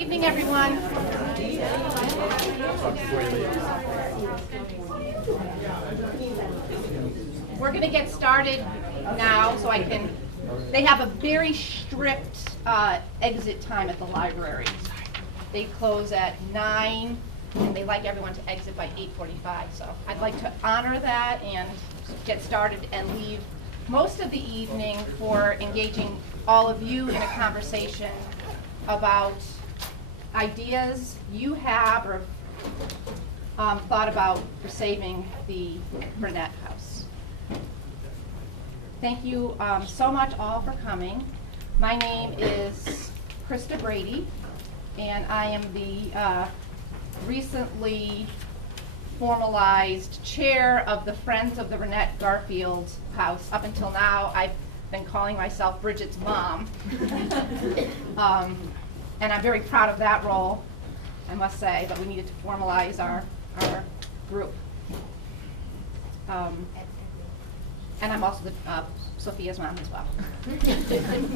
evening, everyone. We're going to get started now, so I can. They have a very strict exit time at the library. They close at 9, and they like everyone to exit by 8:45. So I'd like to honor that and get started and leave most of the evening for engaging all of you in a conversation about ideas you have or thought about for saving the Burnett house. Thank you so much all for coming. My name is Krista Brady, and I am the recently formalized chair of the Friends of the Burnett Garfield house. Up until now, I've been calling myself Bridget's mom. And I'm very proud of that role, I must say, but we needed to formalize our group. And I'm also Sophia's mom as well.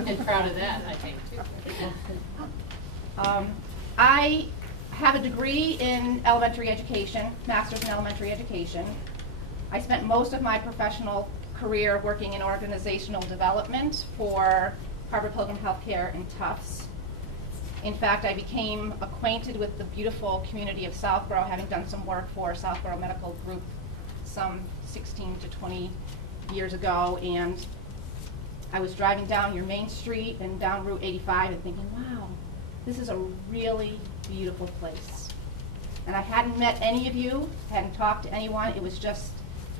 And proud of that, I think, too. I have a degree in elementary education, master's in elementary education. I spent most of my professional career working in organizational development for Harvard Pilgrim Healthcare and Tufts. In fact, I became acquainted with the beautiful community of Southborough, having done some work for Southborough Medical Group some 16 to 20 years ago, and I was driving down your main street and down Route 85 and thinking, wow, this is a really beautiful place. And I hadn't met any of you, hadn't talked to anyone. It was just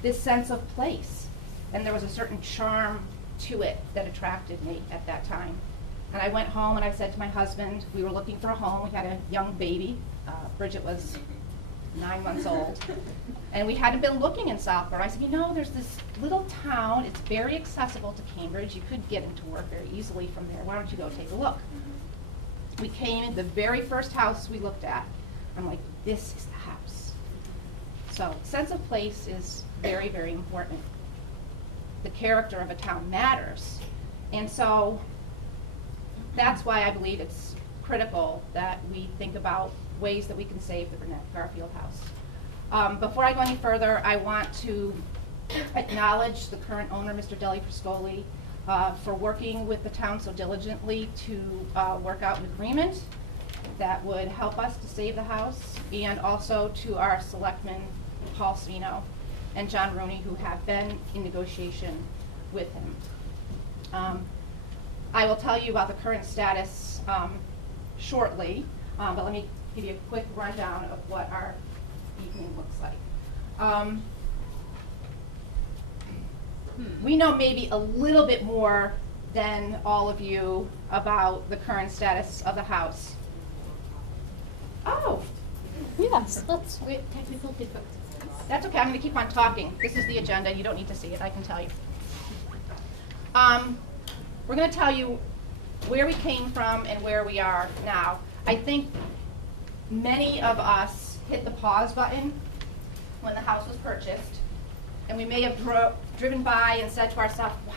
this sense of place. And there was a certain charm to it that attracted me at that time. And I went home and I said to my husband, we were looking for a home. We had a young baby. Bridget was 9 months old. And we hadn't been looking in Southborough. I said, you know, there's this little town. It's very accessible to Cambridge. You could get into work very easily from there. Why don't you go take a look? We came in the very first house we looked at. I'm like, this is the house. So sense of place is very, very important. The character of a town matters. And so that's why I believe it's critical that we think about ways that we can save the Burnett Garfield house. Before I go any further, I want to acknowledge the current owner, Mr. Deli Friscoli, for working with the town so diligently to work out an agreement that would help us to save the house, and also to our selectmen, Paul Svino and John Rooney, who have been in negotiation with him. I will tell you about the current status shortly, but let me give you a quick rundown of what our evening looks like. We know maybe a little bit more than all of you about the current status of the house. Oh, Yes, we have technical difficulties. that's okay, I'm gonna keep on talking. This is the agenda, you don't need to see it, I can tell you. We're gonna tell you where we came from and where we are now. I think many of us hit the pause button when the house was purchased, and we may have driven by and said to ourselves, wow,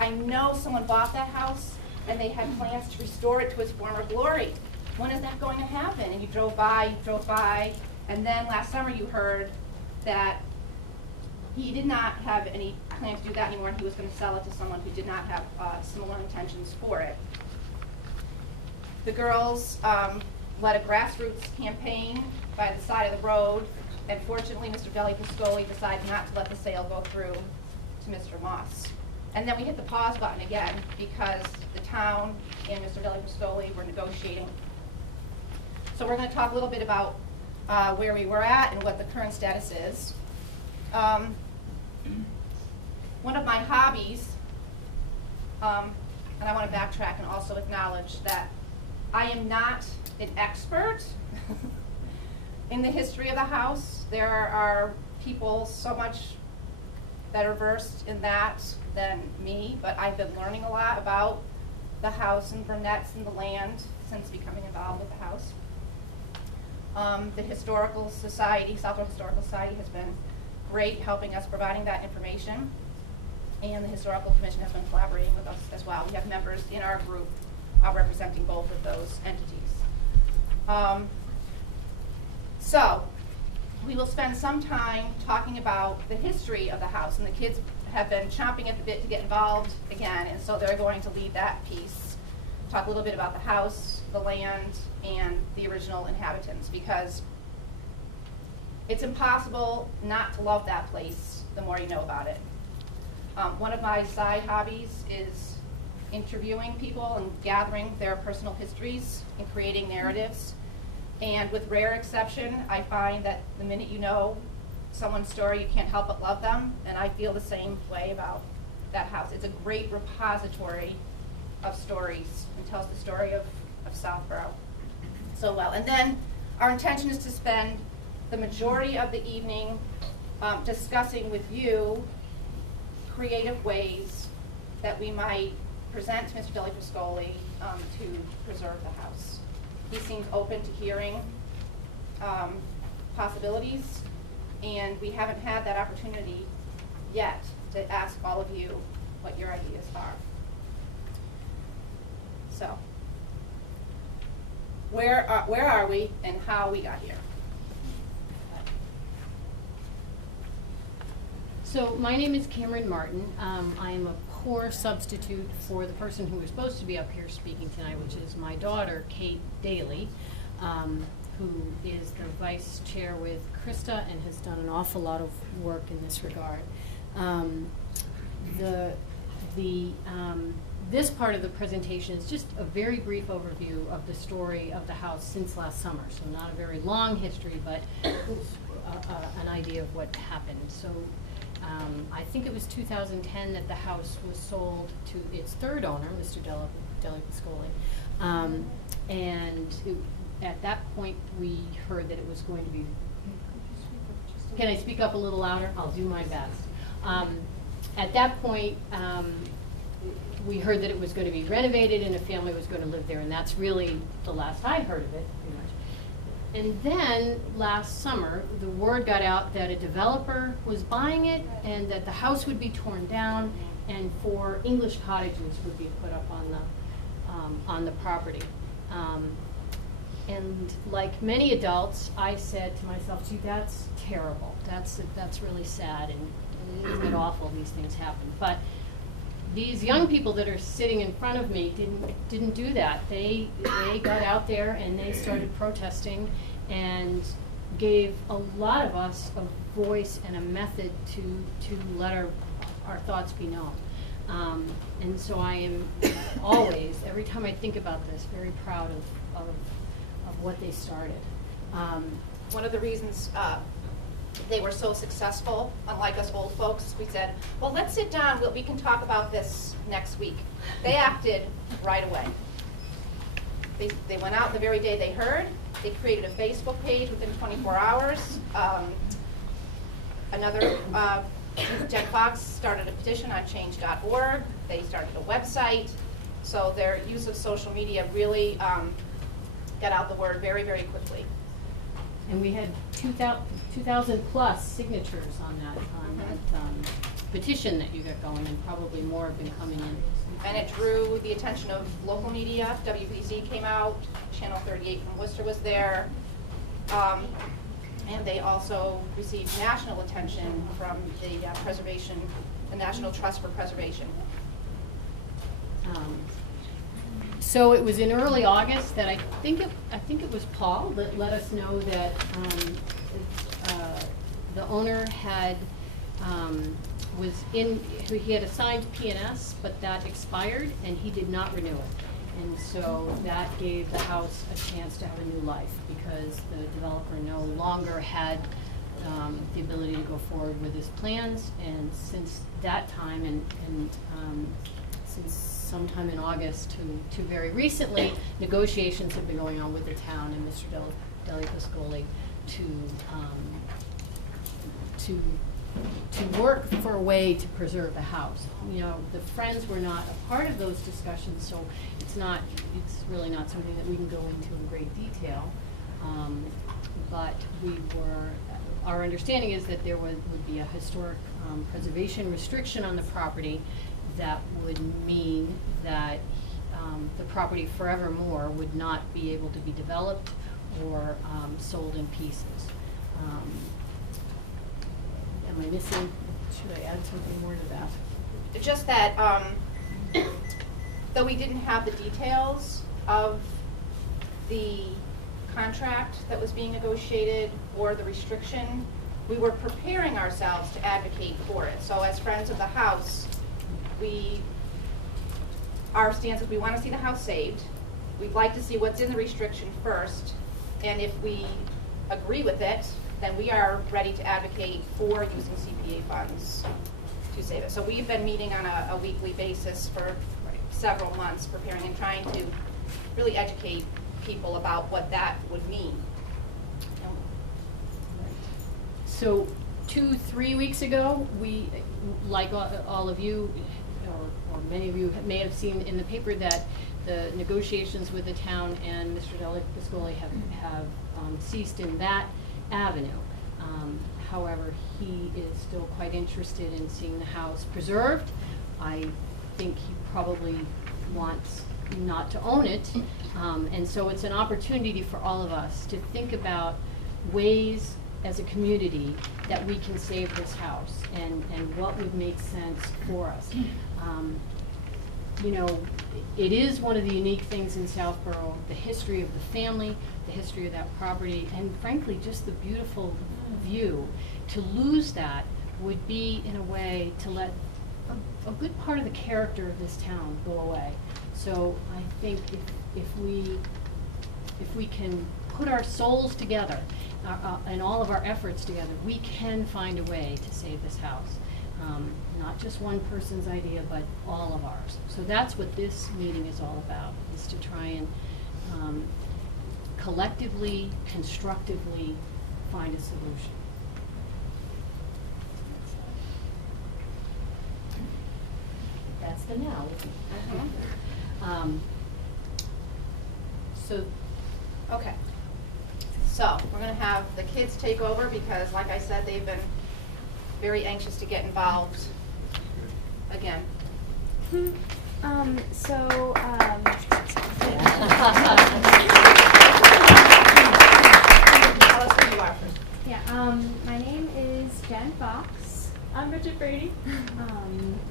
I know someone bought that house and they had plans to restore it to its former glory. When is that going to happen? And you drove by, and then last summer you heard that he did not have any plans to do that anymore, and he was going to sell it to someone who did not have similar intentions for it. The girls led a grassroots campaign by the side of the road, and fortunately Mr. Deli Friscoli decided not to let the sale go through to Mr. Moss. And then we hit the pause button again because the town and Mr. Deli Friscoli were negotiating. So we're going to talk a little bit about where we were at and what the current status is. One of my hobbies, and I want to backtrack and also acknowledge that I am not an expert in the history of the house. There are people so much better versed in that than me, but I've been learning a lot about the house and Burnett's and the land since becoming involved with the house. The Historical Society, Southborough Historical Society, has been great helping us providing that information, and the Historical Commission has been collaborating with us as well. We have members in our group representing both of those entities. So, we will spend some time talking about the history of the house, and the kids have been chomping at the bit to get involved again, and so they're going to lead that piece. Talk a little bit about the house, the land, and the original inhabitants, because it's impossible not to love that place the more you know about it. One of my side hobbies is interviewing people and gathering their personal histories and creating narratives. And with rare exception, I find that the minute you know someone's story, you can't help but love them, and I feel the same way about that house. It's a great repository of stories and tells the story of Southborough so well. And then our intention is to spend the majority of the evening discussing with you creative ways that we might present to Mr. Deli-Pascoli to preserve the house. He seems open to hearing possibilities, and we haven't had that opportunity yet to ask all of you what your ideas are. So, where are we and how we got here? So my name is Cameron Martin. I am a poor substitute for the person who was supposed to be up here speaking tonight, which is my daughter, Kate Daly, who is the vice chair with Krista and has done an awful lot of work in this regard. This part of the presentation is just a very brief overview of the story of the house since last summer. So not a very long history, but an idea of what happened. So I think it was 2010 that the house was sold to its third owner, Mr. Deli-Pascoli. At that point, we heard that it was going to be. Can I speak up a little louder? I'll do my best. At that point, we heard that it was going to be renovated and a family was going to live there, and that's really the last I heard of it, pretty much. And then last summer, the word got out that a developer was buying it and that the house would be torn down and 4 English cottages would be put up on the property. And like many adults, I said to myself, gee, that's terrible. That's really sad, and isn't it awful these things happen? But these young people that are sitting in front of me didn't do that. They got out there and they started protesting and gave a lot of us a voice and a method to let our thoughts be known. And so I am always, every time I think about this, very proud of what they started. One of the reasons they were so successful, unlike us old folks, we said, well, let's sit down, we can talk about this next week. They acted right away. They went out the very day they heard. They created a Facebook page within 24 hours. Jen Fox started a petition on change.org. They started a website. So their use of social media really got out the word very, very quickly. And we had 2,000 plus signatures on that petition that you got going, and probably more have been coming in. And it drew the attention of local media. WBZ came out, Channel 38 from Worcester was there. And they also received national attention from the National Trust for Preservation. So it was in early August that I think it was Paul that let us know that the owner had he had assigned P&S, but that expired and he did not renew it. And so that gave the house a chance to have a new life, because the developer no longer had the ability to go forward with his plans. And since that time, and since sometime in August to very recently, negotiations have been going on with the town and Mr. Deli-Pascoli to work for a way to preserve the house. You know, the Friends were not a part of those discussions, so it's really not something that we can go into in great detail. But our understanding is that there would be a historic preservation restriction on the property that would mean that the property forevermore would not be able to be developed or sold in pieces. Am I missing, should I add something more to that? Just that, though we didn't have the details of the contract that was being negotiated or the restriction, we were preparing ourselves to advocate for it. So as friends of the house, our stance is we want to see the house saved. We'd like to see what's in the restriction first, and if we agree with it, then we are ready to advocate for using CPA funds to save it. So we've been meeting on a weekly basis for several months, preparing and trying to really educate people about what that would mean. So 2-3 weeks ago, we, like all of you, or many of you may have seen in the paper that the negotiations with the town and Mr. Piscoli have ceased in that avenue. However, he is still quite interested in seeing the house preserved. I think he probably wants not to own it. And so it's an opportunity for all of us to think about ways as a community that we can save this house and what would make sense for us. You know, it is one of the unique things in Southborough, the history of the family, the history of that property, and frankly, just the beautiful view. To lose that would be, in a way, to let a good part of the character of this town go away. So I think if we can put our souls together and all of our efforts together, we can find a way to save this house. Not just one person's idea, but all of ours. So that's what this meeting is all about, is to try and collectively, constructively find a solution. That's the now. So, Okay. So we're going to have the kids take over because, like I said, they've been very anxious to get involved again. Tell us who you are first. Yeah, my name is Jen Fox. I'm Bridget Brady.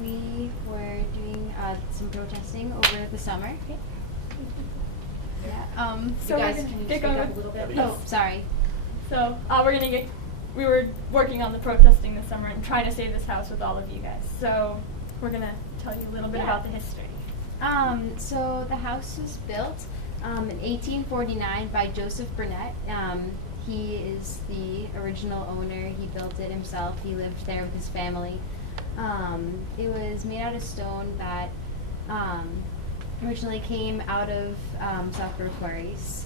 We were doing some protesting over the summer. Okay. Yeah. So You guys, we're gonna can you get speak going up with- a little bit? Oh, sorry. So we were working on the protesting this summer and trying to save this house with all of you guys. So we're gonna tell you a little bit Yeah. about the history. So the house was built in 1849 by Joseph Burnett. He is the original owner. He built it himself. He lived there with his family. It was made out of stone that originally came out of Southborough quarries.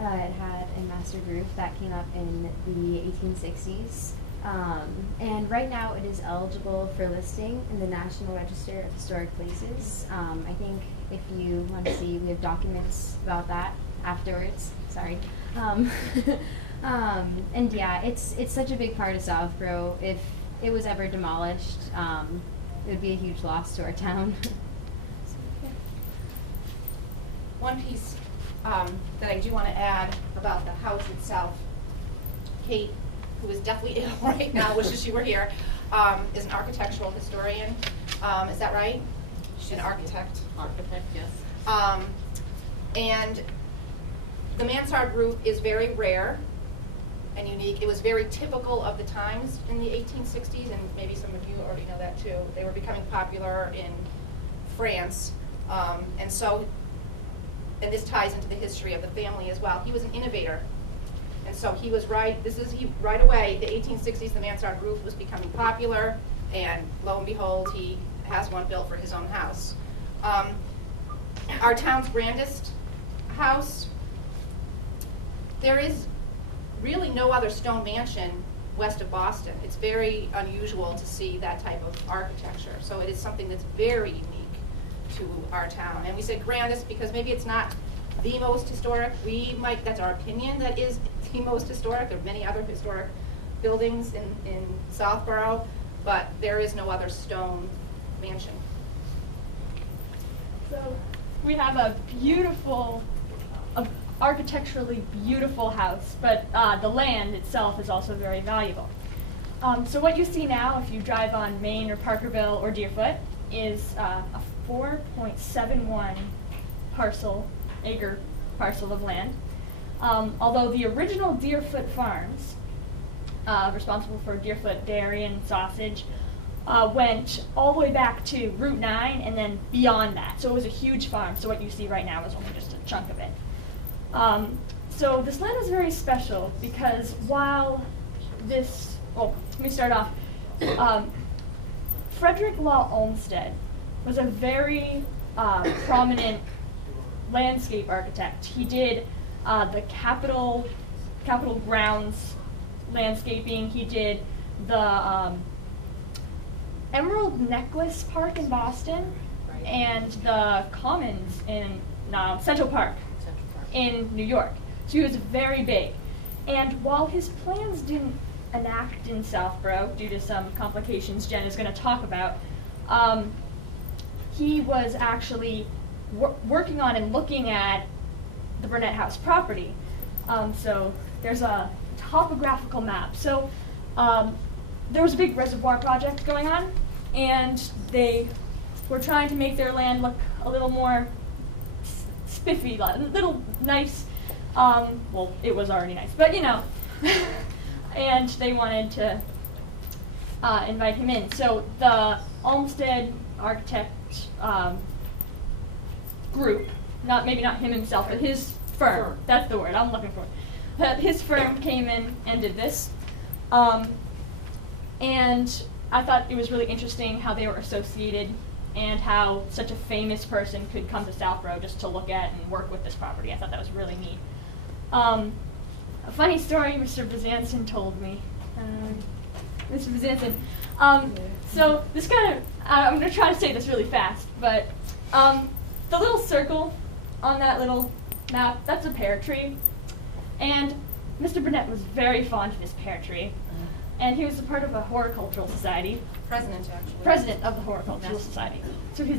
It had a master roof that came up in the 1860s. And right now it is eligible for listing in the National Register of Historic Places. I think if you want to see, we have documents about that afterwards. Sorry. And yeah, it's such a big part of Southborough. If it was ever demolished, it would be a huge loss to our town. One piece that I do want to add about the house itself, Kate, who is definitely ill right now, wishes she were here, is an architectural historian. Is that right? She's an architect. architect, yes. And the mansard roof is very rare and unique. It was very typical of the times in the 1860s, and maybe some of you already know that too. They were becoming popular in France. And this ties into the history of the family as well. He was an innovator. And so he was right away, the 1860s, the mansard roof was becoming popular, and lo and behold, he has one built for his own house. Our town's grandest house, there is really no other stone mansion west of Boston. It's very unusual to see that type of architecture. So it is something that's very unique to our town. And we say grandest because maybe it's not the most historic. That's our opinion, that is the most historic. There are many other historic buildings in Southborough, but there is no other stone mansion. So we have a beautiful architecturally beautiful house, but the land itself is also very valuable. So what you see now, if you drive on Main or Parkerville or Deerfoot, is a 4.71 acre parcel of land. Although the original Deerfoot farms, responsible for Deerfoot dairy and sausage, went all the way back to Route 9 and then beyond that. So it was a huge farm. So what you see right now is only just a chunk of it. So this land was very special because while this, well, let me start off. Frederick Law Olmsted was a very prominent landscape architect. He did the Capitol grounds landscaping. He did the Emerald Necklace Park in Boston and the Commons in Central Park in New York. So he was very big. And while his plans didn't enact in Southborough due to some complications Jen is going to talk about, he was actually working on and looking at the Burnett House property. So there's a topographical map. So there was a big reservoir project going on, and they were trying to make their land look a little more spiffy, a little nice. Well, it was already nice, but you know. And they wanted to invite him in. So the Olmsted architect group, maybe not him himself, but his firm, that's the word I'm looking for. His firm came in and did this. And I thought it was really interesting how they were associated and how such a famous person could come to Southborough just to look at and work with this property. I thought that was really neat. A funny story Mr. Bezanson told me. Mr. Bezanson. So this kind of, I'm going to try to say this really fast, but the little circle on that little map, that's a pear tree. And Mr. Burnett was very fond of his pear tree. And he was a part of a horticultural society. President, actually. President of the horticultural society. So he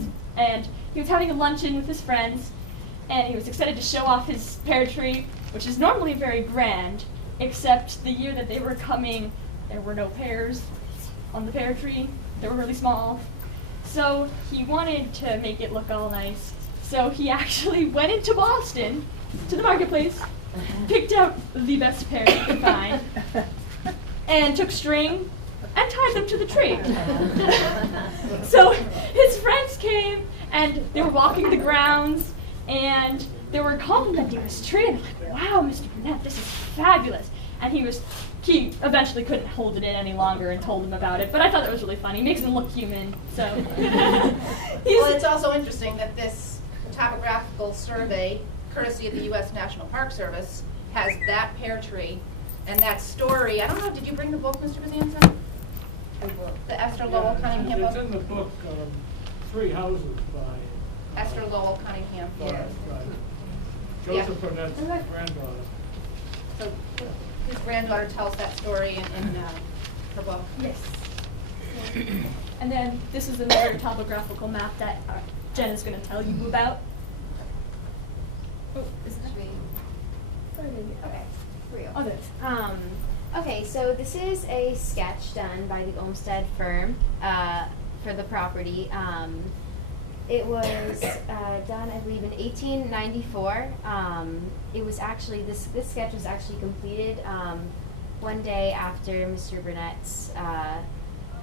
was having a luncheon with his friends, and he was excited to show off his pear tree, which is normally very grand, except the year that they were coming, there were no pears on the pear tree. They were really small. So he wanted to make it look all nice. So he actually went into Boston, to the marketplace, picked out the best pears he could find, and took string and tied them to the tree. So his friends came, and they were walking the grounds, and they were complimenting this tree, and they're like, wow, Mr. Burnett, this is fabulous. And he eventually couldn't hold it in any longer and told them about it, but I thought that was really funny. Makes him look human, so. Well, it's also interesting that this topographical survey, courtesy of the U.S. National Park Service, has that pear tree and that story. I don't know, did you bring the book, Mr. Bezanson? The Esther Lowell Cunningham book? It's in the book, Three Houses by Esther Lowell Cunningham. Right. Joseph Burnett's granddaughter. So his granddaughter tells that story in her book. Yes. And then this is another topographical map that Jen is going to tell you about. Oh, is that? Okay, real. Oh, there's. Okay, so this is a sketch done by the Olmsted firm for the property. It was done, I believe, in 1894. It was actually, this sketch was actually completed one day after Mr. Burnett's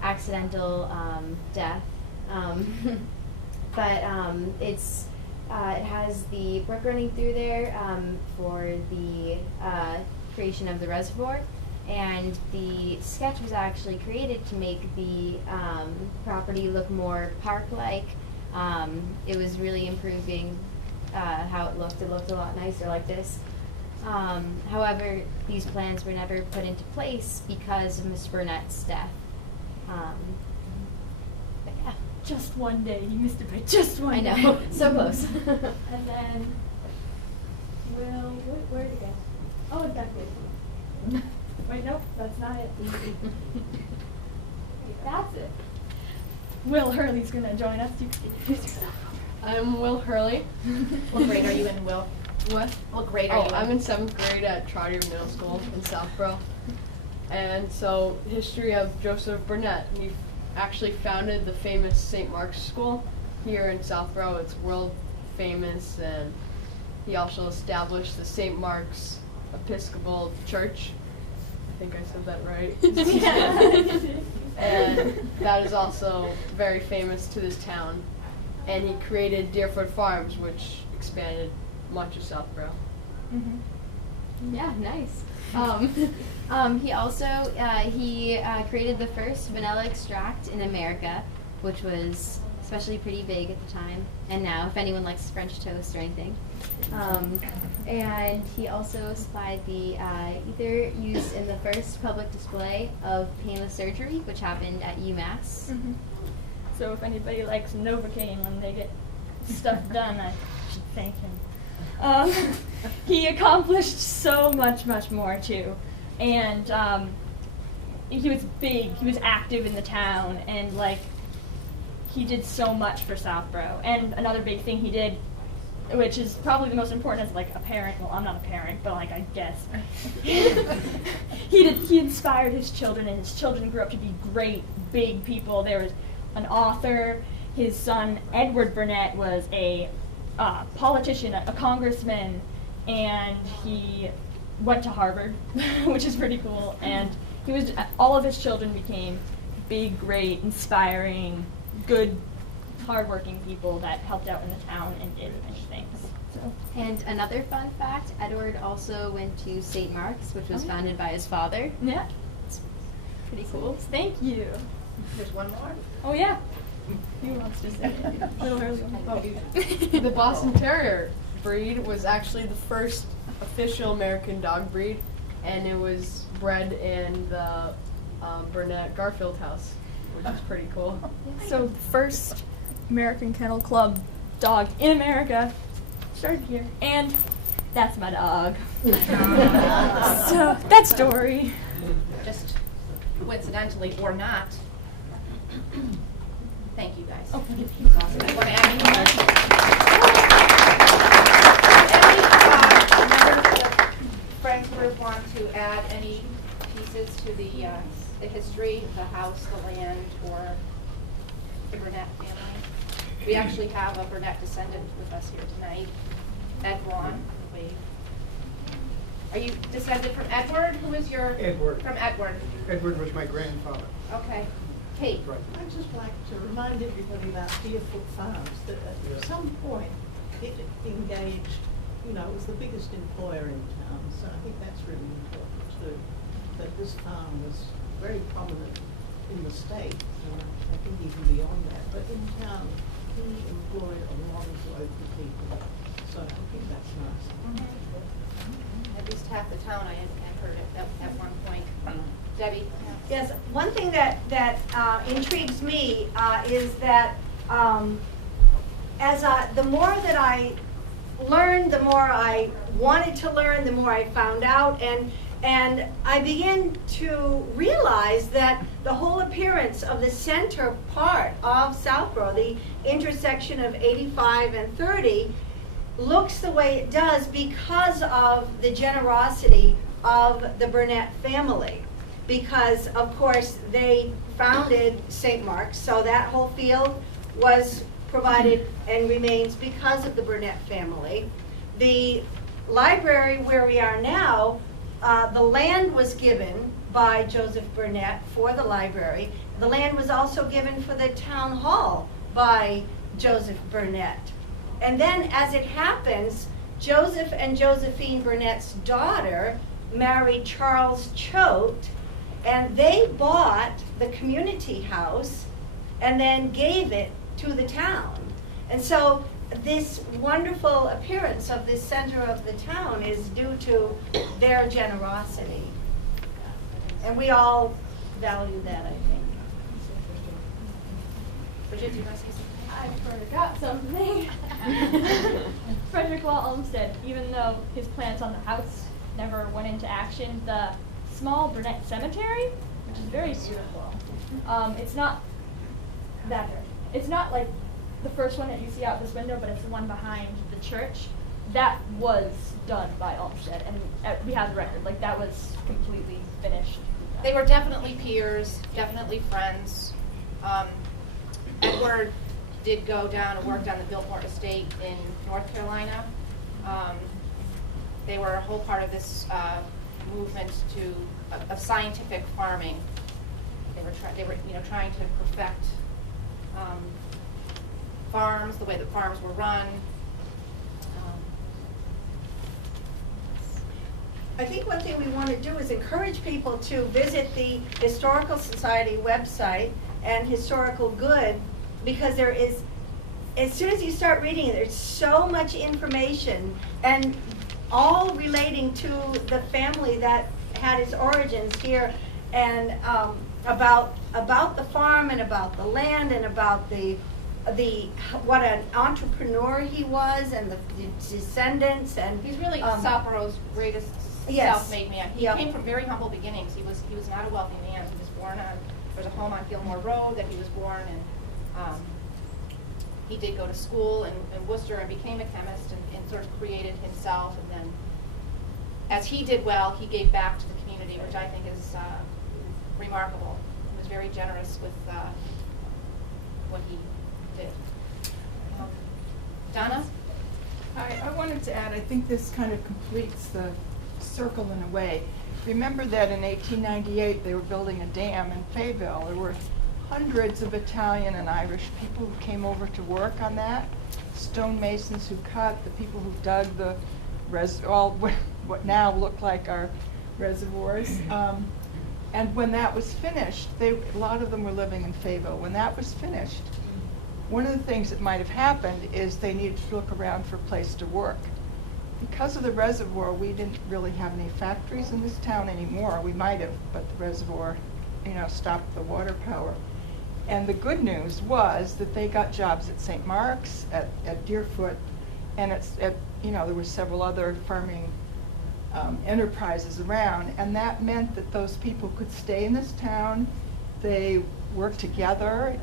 accidental death. But it has the brook running through there for the creation of the reservoir. And the sketch was actually created to make the property look more park-like. It was really improving how it looked. It looked a lot nicer like this. However, these plans were never put into place because of Miss Burnett's death. But yeah. Just one day. You missed it by just one day. I know. So close. And then, where did it go? Oh, it's back there. Wait, nope, that's not it. That's it. Will Hurley's going to join us. You can introduce yourself. I'm Will Hurley. What grade are you in, Will? What? What grade are you in? I'm in 7th grade at Trotter Middle School in Southborough. And so, history of Joseph Burnett. He actually founded the famous St. Mark's School here in Southborough. It's world famous, and he also established the St. Mark's Episcopal Church. I think I said that right. And that is also very famous to this town. And he created Deerfoot Farms, which expanded much of Southborough. Yeah, nice. He also created the first vanilla extract in America, which was especially pretty big at the time, and now if anyone likes French toast or anything. And he also supplied the ether used in the first public display of painless surgery, which happened at UMass. So if anybody likes Novocaine when they get stuff done, I should thank him. He accomplished so much more too. And he was big, he was active in the town, and like, he did so much for Southborough. And another big thing he did, which is probably the most important as like a parent, well, I'm not a parent, but like I guess, he inspired his children, and his children grew up to be great, big people. There was an author, his son Edward Burnett was a politician, a congressman, and he went to Harvard, which is pretty cool, and all of his children became big, great, inspiring, good, hardworking people that helped out in the town and did many things. So. And another fun fact, Edward also went to St. Mark's, which was founded by his father. Yeah. It's pretty cool. Thank you. There's one more. Oh yeah. Who wants to say it? Little early. The Boston Terrier breed was actually the first official American dog breed, and it was bred in the Burnett Garfield house, which is pretty cool. So the first American Kennel Club dog in America started here, and that's my dog. So that story. Just coincidentally or not. Thank you guys. Oh, That's awesome. I want to add any members of the Friends group want to add any pieces to the history, the house, the land, or the Burnett family? We actually have a Burnett descendant with us here tonight, Ed Vaughn. Wave. Are you descended from Edward? Who is your? Edward. From Edward. Edward was my grandfather. Okay. Kate. Right. I'd just like to remind everybody about Deerfoot Farms, that at some point it engaged, it was the biggest employer in town, so I think that's really important too. That this farm was very prominent in the state, and I think even beyond that, but in town he employed a lot of local people, so I think that's nice. At least half the town I had heard it at one point. Debbie? Yes, one thing that intrigues me is that the more that I learned, the more I wanted to learn, the more I found out, and I began to realize that the whole appearance of the center part of Southborough, the intersection of 85 and 30, looks the way it does because of the generosity of the Burnett family. Because, of course, they founded St. Mark's, so that whole field was provided and remains because of the Burnett family. The library where we are now, the land was given by Joseph Burnett for the library. The land was also given for the town hall by Joseph Burnett. And then, as it happens, Joseph and Josephine Burnett's daughter married Charles Choate, and they bought the community house and then gave it to the town. And so this wonderful appearance of this center of the town is due to their generosity. And we all value that, I think. Bridget, do you want to say something? I forgot something. Frederick Law Olmsted, even though his plans on the house never went into action, the small Burnett Cemetery, which is very beautiful. It's not that good. It's not like the first one that you see out this window, but it's the one behind the church. that was done by Olmsted, and we have the record. Like, that was completely finished. They were definitely peers, definitely friends. Edward did go down and worked on the Biltmore estate in North Carolina. They were a whole part of this movement of scientific farming. They were trying to perfect farms, the way that farms were run. I think one thing we want to do is encourage people to visit the Historical Society website and Historical Good, because there is, as soon as you start reading it, there's so much information, and all relating to the family that had its origins here, and about the farm and about the land and about the what an entrepreneur he was, and the descendants, and He's really Southborough's greatest Yes. self-made man. He Yep. came from very humble beginnings. He was not a wealthy man. He was born on, there's a home on Gilmore Road that he was born in. He did go to school in Worcester and became a chemist and sort of created himself. And then, as he did well, he gave back to the community, which I think is remarkable. He was very generous with what he did. Donna? I wanted to add, I think this kind of completes the circle in a way. Remember that in 1898 they were building a dam in Fayetteville. There were hundreds of Italian and Irish people who came over to work on that. Stonemasons who cut, the people who dug the all what now look like our reservoirs. And when that was finished, a lot of them were living in Fayetteville. When that was finished, one of the things that might have happened is they needed to look around for a place to work. Because of the reservoir, we didn't really have any factories in this town anymore. We might have, but the reservoir, stopped the water power. And the good news was that they got jobs at St. Mark's, at Deerfoot, and there were several other farming enterprises around, and that meant that those people could stay in this town. They worked together.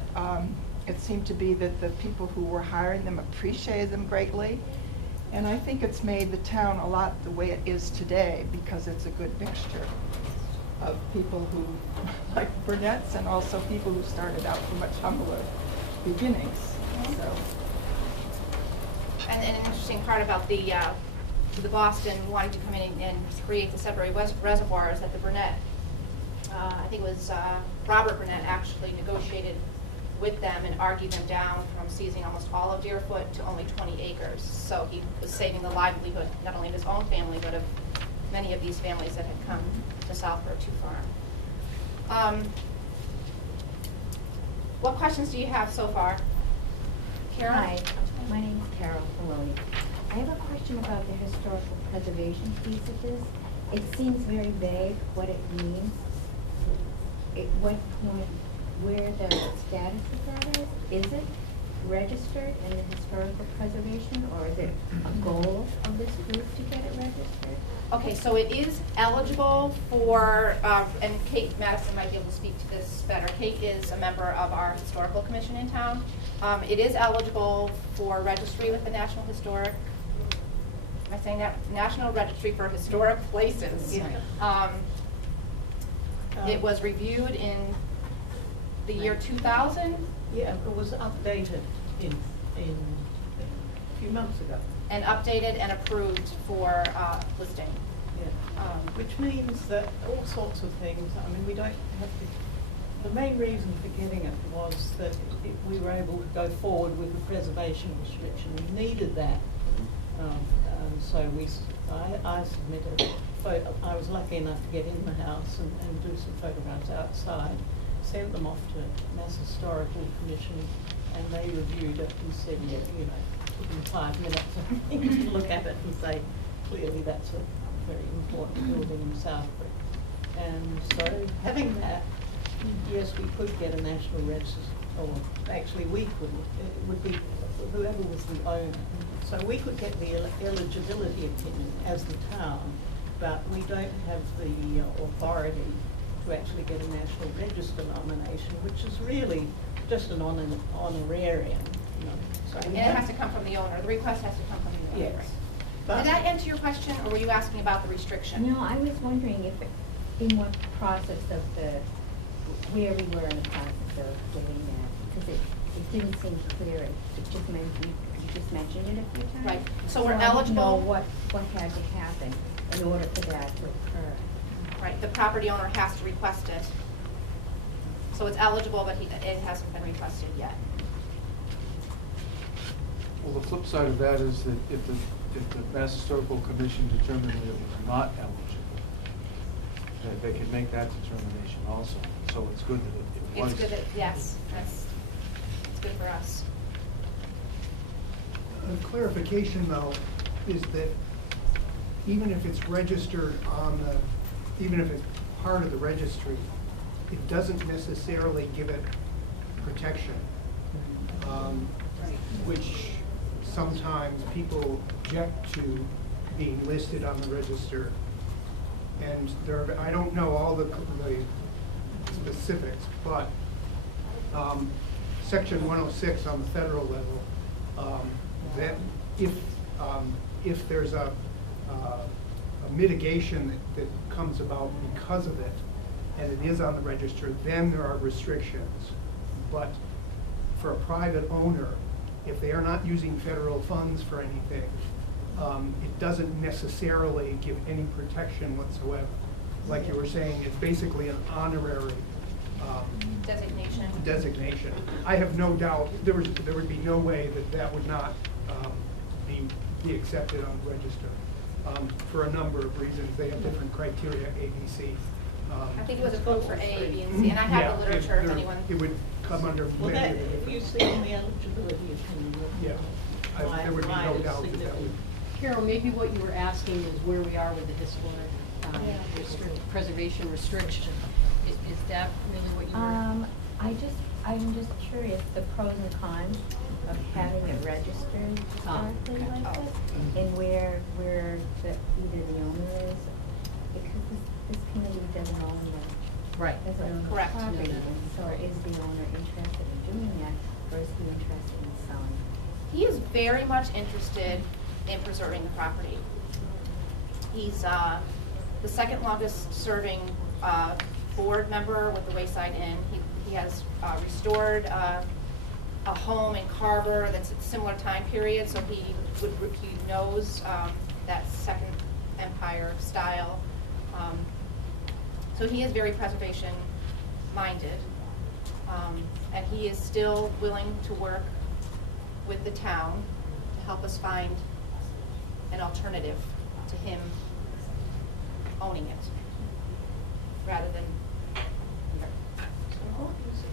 It seemed to be that the people who were hiring them appreciated them greatly. And I think it's made the town a lot the way it is today, because it's a good mixture of people who, like Burnett's, and also people who started out from much humbler beginnings. So. And an interesting part about the Boston wanting to come in and create the Sudbury reservoirs that the Burnett, I think it was Robert Burnett, actually negotiated with them and argued them down from seizing almost all of Deerfoot to only 20 acres. So he was saving the livelihood not only of his own family, but of many of these families that had come to Southborough to farm. What questions do you have so far? Karen? Hi, my name is Carol Maloney. I have a question about the historical preservation piece of this. It seems very vague what it means. At what point, where the status of that is it registered in the historical preservation, or is it a goal of this group to get it registered? Okay, so it is eligible for, and Kate Madison might be able to speak to this better. Kate is a member of our historical commission in town. It is eligible for registry with the National Historic, am I saying that? National Registry for Historic Places. It was reviewed in the year 2000. Yeah, it was updated in a few months ago. And updated and approved for listing. Yeah. Which means that all sorts of things, I mean, we don't have to, the main reason for getting it was that we were able to go forward with the preservation restriction. We needed that. So I submitted, I was lucky enough to get in the house and do some photographs outside, sent them off to Mass Historical Commission, and they reviewed it and said, yeah, within 5 minutes, I think you look at it and say, clearly that's a very important building in Southbury. And so having that, yes, we could get a national register, or actually we couldn't. It would be whoever was the owner. So we could get the eligibility opinion as the town, but we don't have the authority to actually get a national register nomination, which is really just an honorarium. So And it has to come from the owner. The request has to come from the owner. yes. Did that answer your question, or were you asking about the restriction? No, I was wondering if, in what process of where we were in the process of getting that, because it didn't seem clear, it just mentioned, you just mentioned it a few times. Right. So we're I didn't eligible. know what had to happen in order for that to occur. Right, the property owner has to request it. So it's eligible, but it hasn't been requested yet. Well, the flip side of that is that if the Mass Historical Commission determined that it was not eligible, that they can make that determination also. So it's good that it was. It's good that, yes, it's good for us. A clarification though, is that even if it's registered even if it's part of the registry, it doesn't necessarily give it protection, which sometimes people object to being listed on the register. And I don't know all the specifics, but Section 106 on the federal level, that if there's a mitigation that comes about because of it, and it is on the register, then there are restrictions. But for a private owner, if they are not using federal funds for anything, it doesn't necessarily give any protection whatsoever. Like you were saying, it's basically an honorary designation. I have no doubt there would be no way that would not be accepted on the register for a number of reasons. They have different criteria, A, B, C. I think it was approved for A, B, and C, and I have the literature if anyone. It would come under Well, many that, of the different. you see in the eligibility opinion. Yeah, there would be no doubt that would. Carol, maybe what you were asking is where we are with the historic preservation restriction. Is that really what you were? I'm just curious, the pros and cons of having it registered historically okay. like this, and where either the owner is, because this committee doesn't own Right. the Correct. property, and so is the owner interested in doing that, or is he interested in selling? He is very much interested in preserving the property. He's the second longest serving board member with the Wayside Inn. He has restored a home in Carver that's a similar time period, so he knows that Second Empire style. So he is very preservation minded, and he is still willing to work with the town to help us find an alternative to him owning it, rather than.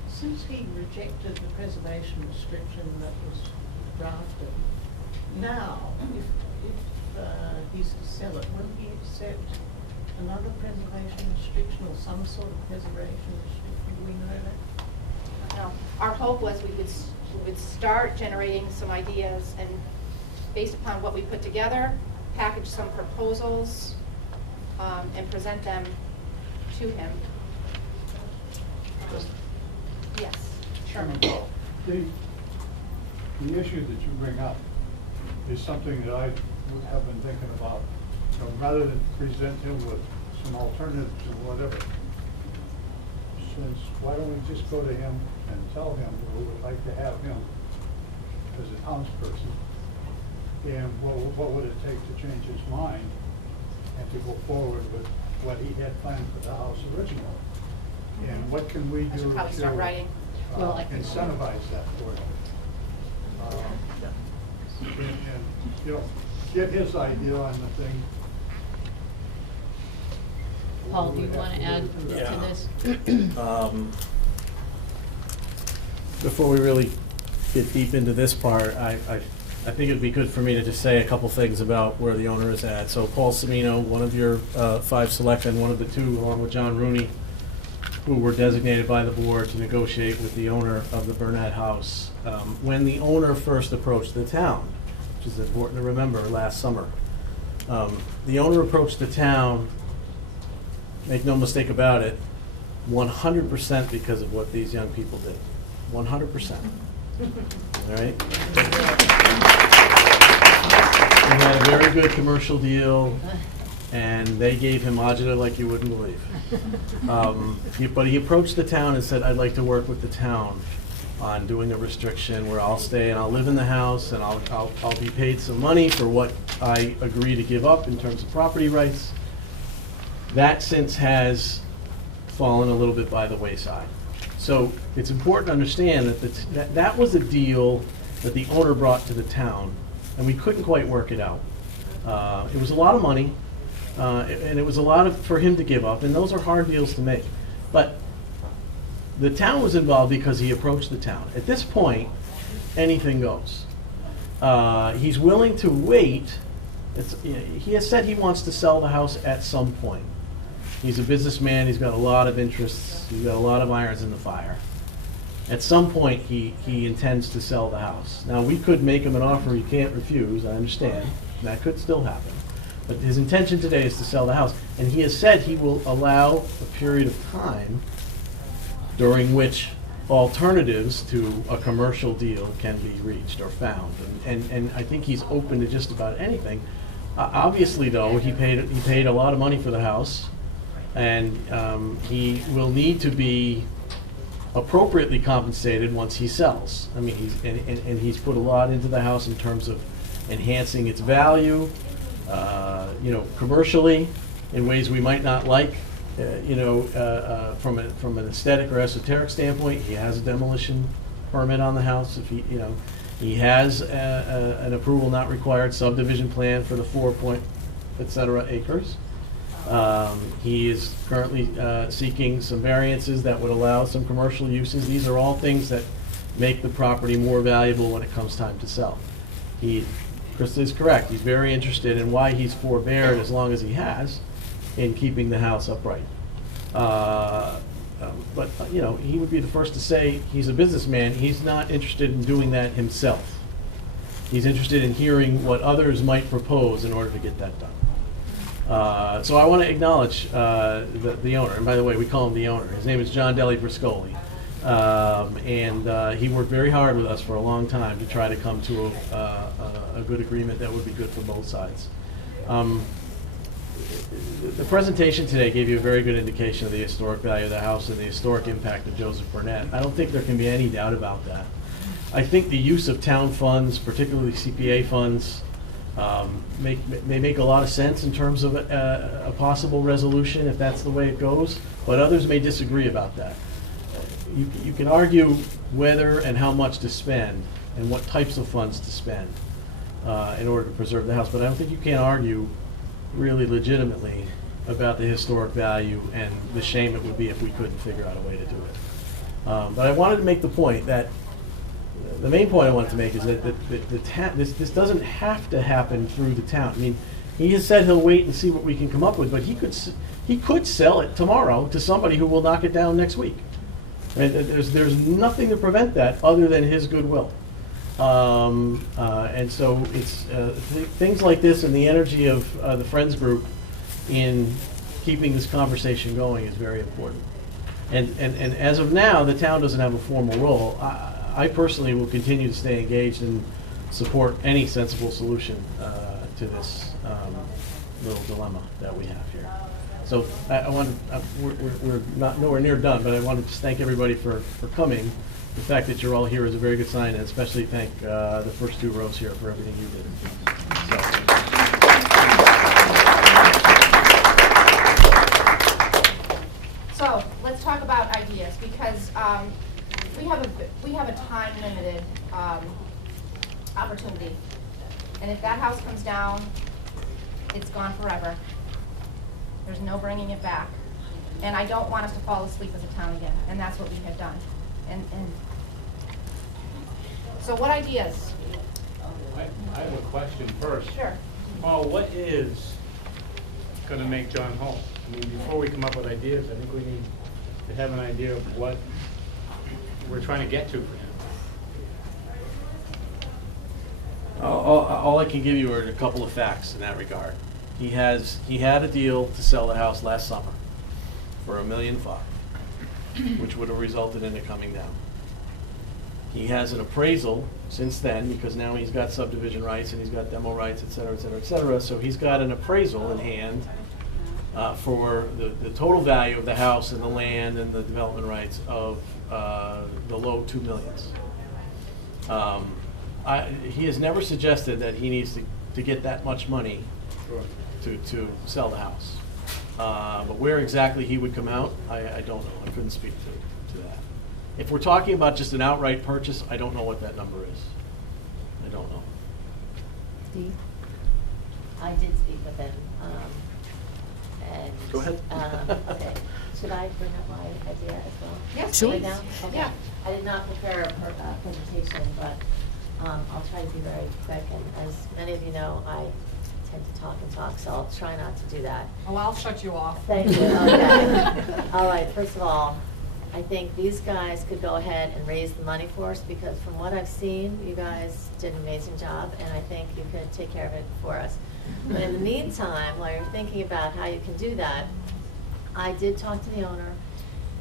Since he rejected the preservation restriction that was drafted, now, if he's to sell it, will he accept another preservation restriction or some sort of preservation restriction? Do we know that? No. Our hope was we would start generating some ideas, and based upon what we put together, package some proposals, and present them to him. Yes. Chairman, the issue that you bring up is something that I have been thinking about. So rather than present him with some alternatives or whatever, since why don't we just go to him and tell him we would like to have him as a townsperson, and what would it take to change his mind and to go forward with what he had planned for the house originally? And what can we I do should probably start to writing. incentivize that for him? And, you know, get his idea on the thing. Paul, do you want to add to this? Before we really get deep into this part, I think it'd be good for me to just say a couple things about where the owner is at. So Paul Semino, one of your 5 selectmen, one of the 2, along with John Rooney, who were designated by the board to negotiate with the owner of the Burnett house. When the owner first approached the town, which is important to remember, last summer, the owner approached the town, make no mistake about it, 100% because of what these young people did. 100%. All right? We had a very good commercial deal, and they gave him modular like you wouldn't believe. But he approached the town and said, I'd like to work with the town on doing a restriction where I'll stay and I'll live in the house and I'll be paid some money for what I agree to give up in terms of property rights. That since has fallen a little bit by the wayside. So it's important to understand that that was a deal that the owner brought to the town, and we couldn't quite work it out. It was a lot of money, and it was a lot for him to give up, and those are hard deals to make. But the town was involved because he approached the town. At this point, anything goes. He's willing to wait. He has said he wants to sell the house at some point. He's a businessman, he's got a lot of interests, he's got a lot of irons in the fire. At some point, he intends to sell the house. Now, we could make him an offer he can't refuse, I understand. That could still happen. But his intention today is to sell the house. And he has said he will allow a period of time during which alternatives to a commercial deal can be reached or found. And I think he's open to just about anything. Obviously, though, he paid a lot of money for the house. And he will need to be appropriately compensated once he sells. I mean, he's put a lot into the house in terms of enhancing its value, commercially in ways we might not like. From an aesthetic or esoteric standpoint, he has a demolition permit on the house. If he has an approval not required subdivision plan for the 4 acres. He is currently seeking some variances that would allow some commercial uses. These are all things that make the property more valuable when it comes time to sell. Krista is correct. He's very interested in why he's forbeared as long as he has in keeping the house upright. But he would be the first to say he's a businessman. He's not interested in doing that himself. He's interested in hearing what others might propose in order to get that done. So I want to acknowledge the owner, and by the way, we call him the owner. His name is John Deli Briscoli, and he worked very hard with us for a long time to try to come to a good agreement that would be good for both sides. The presentation today gave you a very good indication of the historic value of the house and the historic impact of Joseph Burnett. I don't think there can be any doubt about that. I think the use of town funds, particularly CPA funds, may make a lot of sense in terms of a possible resolution if that's the way it goes, but others may disagree about that. You can argue whether and how much to spend and what types of funds to spend in order to preserve the house, but I don't think you can argue really legitimately about the historic value and the shame it would be if we couldn't figure out a way to do it. But I wanted to make the point that the main point I wanted to make is that this doesn't have to happen through the town. I mean, he has said he'll wait and see what we can come up with, but he could sell it tomorrow to somebody who will knock it down next week. And there's nothing to prevent that other than his goodwill. And so it's things like this and the energy of the Friends group in keeping this conversation going is very important. And as of now, the town doesn't have a formal role. I personally will continue to stay engaged and support any sensible solution to this little dilemma that we have here. So we're not nowhere near done, but I want to just thank everybody for coming. The fact that you're all here is a very good sign, and especially thank the first 2 rows here for everything you did. So let's talk about ideas, because we have a time limited opportunity, and if that house comes down, it's gone forever. There's no bringing it back, and I don't want us to fall asleep as a town again, and that's what we have done. And so what ideas? I have a question first. Sure. Paul, what is going to make John home? I mean, before we come up with ideas, I think we need to have an idea of what we're trying to get to for him. All I can give you are a couple of facts in that regard. He had a deal to sell the house last summer for $1.5 million, which would have resulted in it coming down. He has an appraisal since then, because now he's got subdivision rights and he's got demo rights, et cetera, et cetera, et cetera. So he's got an appraisal in hand for the total value of the house and the land and the development rights of the low 2 millions. He has never suggested that he needs to get that much money to sell the house. But where exactly he would come out, I don't know. I couldn't speak to that. If we're talking about just an outright purchase, I don't know what that number is. I don't know. Steve? I did speak with him, and. Go ahead. Okay, should I bring up my idea as well? Yes, Sure. Right please. now? Okay. Yeah. I did not prepare a presentation, but I'll try to be very quick, and as many of you know, I tend to talk and talk, so I'll try not to do that. Oh, I'll shut you off. Thank you, okay. All right, first of all, I think these guys could go ahead and raise the money for us, because from what I've seen, you guys did an amazing job, and I think you could take care of it for us. But in the meantime, while you're thinking about how you can do that, I did talk to the owner,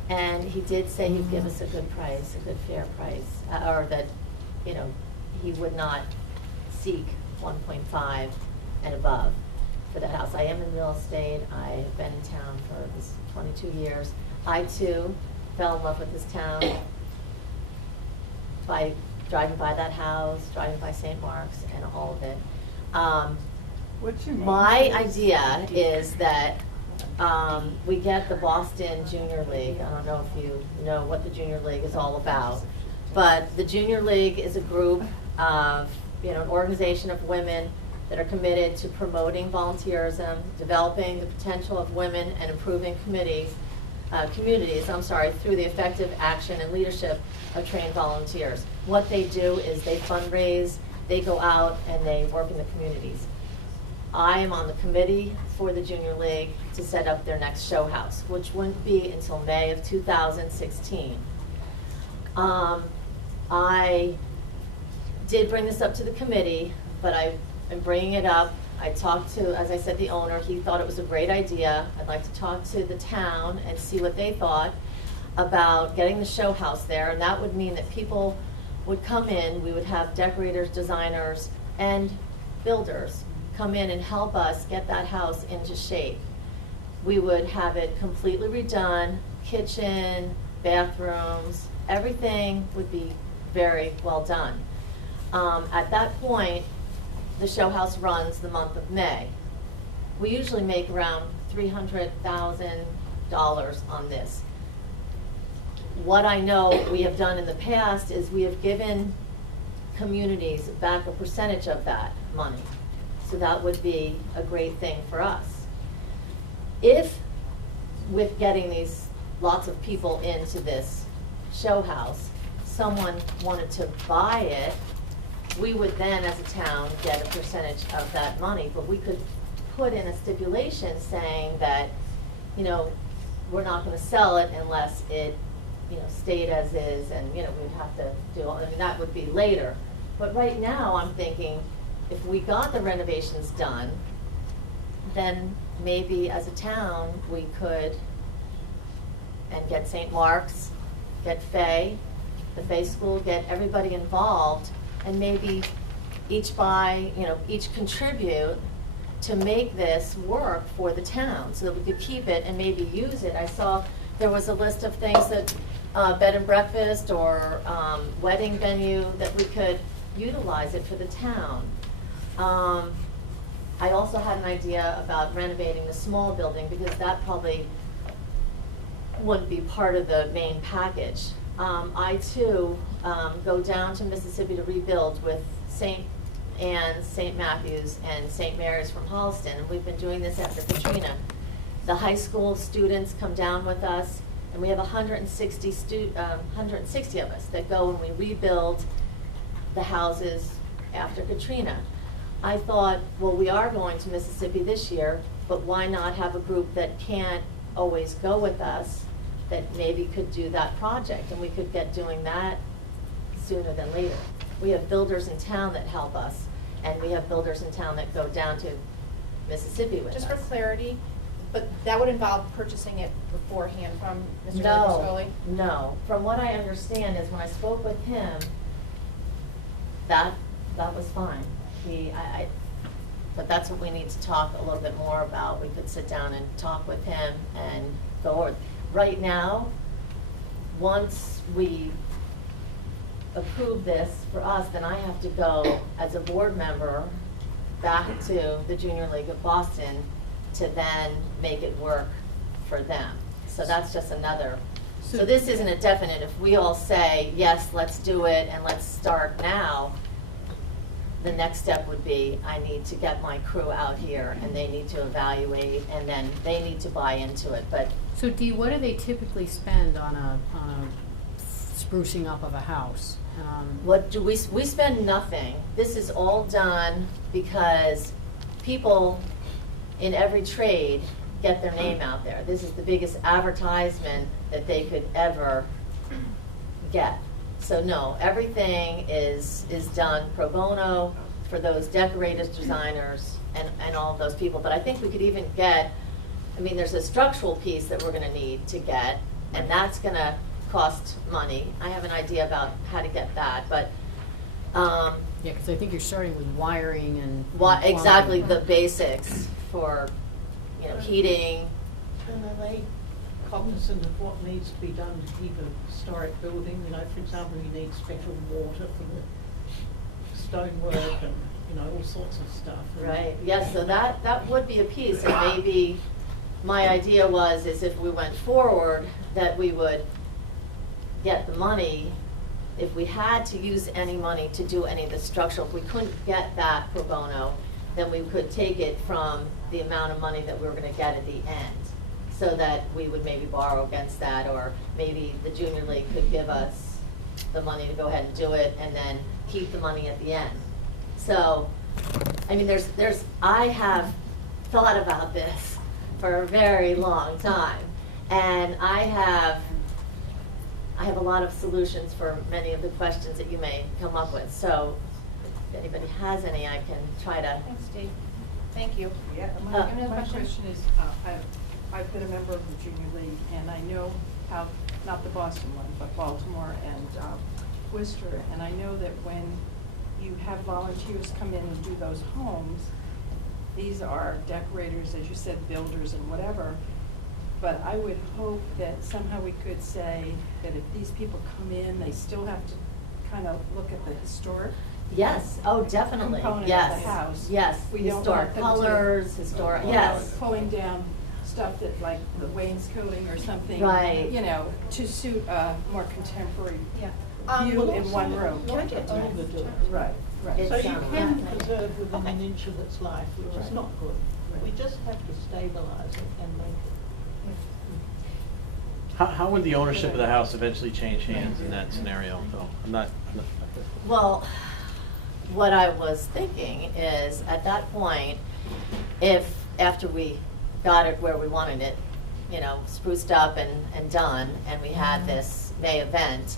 and he did say he'd give us a good price, a good fair price, or that, you know, he would not seek 1.5 and above for that house. I am in real estate. I have been in town for this 22 years. I too fell in love with this town by driving by that house, driving by St. Mark's, and all of it. What's your name? My idea is that we get the Boston Junior League. I don't know if you know what the Junior League is all about, but the Junior League is a group of, you know, an organization of women that are committed to promoting volunteerism, developing the potential of women, and improving communities, through the effective action and leadership of trained volunteers. What they do is they fundraise, they go out, and they work in the communities. I am on the committee for the Junior League to set up their next show house, which wouldn't be until May of 2016. I did bring this up to the committee, but I am bringing it up. I talked to, as I said, the owner. He thought it was a great idea. I'd like to talk to the town and see what they thought about getting the show house there, and that would mean that people would come in. We would have decorators, designers, and builders come in and help us get that house into shape. We would have it completely redone, kitchen, bathrooms, everything would be very well done. At that point, the show house runs the month of May. We usually make around $300,000 on this. What I know we have done in the past is we have given communities back a percentage of that money. So that would be a great thing for us. If, with getting these lots of people into this show house, someone wanted to buy it, we would then, as a town, get a percentage of that money. But we could put in a stipulation saying that, you know, we're not going to sell it unless it, you know, stayed as is, and, you know, we'd have to do, I mean, that would be later. But right now, I'm thinking, if we got the renovations done, then maybe as a town, we could, and get St. Mark's, get Fay, the Fay School, get everybody involved, and maybe each buy, you know, each contribute to make this work for the town, so that we could keep it and maybe use it. I saw there was a list of things that, bed and breakfast or wedding venue, that we could utilize it for the town. I also had an idea about renovating the small building, because that probably wouldn't be part of the main package. I too go down to Mississippi to rebuild with St. Anne's, St. Matthew's, and St. Mary's from Holliston, and we've been doing this after Katrina. The high school students come down with us, and we have 160 of us that go and we rebuild the houses after Katrina. I thought, well, we are going to Mississippi this year, but why not have a group that can't always go with us that maybe could do that project, and we could get doing that sooner than later. We have builders in town that help us, and we have builders in town that go down to Mississippi with us. Just for clarity, but that would involve purchasing it beforehand from Mr. No, Scully? no. From what I understand is when I spoke with him, that was fine. But that's what we need to talk a little bit more about. We could sit down and talk with him and go over. Right now, once we approve this for us, then I have to go as a board member back to the Junior League of Boston to then make it work for them. So that's just another. So this isn't a definite. If we all say, yes, let's do it and let's start now, the next step would be I need to get my crew out here and they need to evaluate and then they need to buy into it. But So Dee, what do they typically spend on a sprucing up of a house? what do we spend nothing. This is all done because people in every trade get their name out there. This is the biggest advertisement that they could ever get. So no, everything is done pro bono for those decorators, designers, and all of those people. But I think we could even get, I mean, there's a structural piece that we're gonna need to get, and that's gonna cost money. I have an idea about how to get that, but, Yeah, because I think you're starting with wiring and. exactly plumbing. the basics for, heating. And are they cognizant of what needs to be done to keep a historic building? For example, you need special water for the stonework and, all sorts of stuff. Right, yes, so that would be a piece, and maybe my idea is if we went forward, that we would get the money, if we had to use any money to do any of the structural, if we couldn't get that pro bono, then we could take it from the amount of money that we were gonna get at the end, so that we would maybe borrow against that, or maybe the Junior League could give us the money to go ahead and do it, and then keep the money at the end. So, I mean, I have thought about this for a very long time, and I have a lot of solutions for many of the questions that you may come up with. So, if anybody has any, I can try to. Thanks, Dee. Thank you. Yeah, Uh, my question is, I've been a member of the Junior League, and I know how, not the Boston one, but Baltimore and Worcester, and I know that when you have volunteers come in and do those homes, these are decorators, as you said, builders and whatever, but I would hope that somehow we could say that if these people come in, they still have to kind of look at the historic Yes, oh, definitely, component yes. of the house. Yes, We don't historic want them to- colors, historic, yes. Pulling down stuff that, like the wainscoting or something. Right. To suit a more contemporary Yeah. view in one room. Look at older do it. Right, right. It's, So you can right. preserve within Okay. an inch of its life, which is Right. not good. We just have to stabilize it and make it. How would the ownership of the house eventually change hands in that scenario, though? I'm not. Well, what I was thinking is, at that point, if, after we got it where we wanted it, spruced up and done, and we had this May event,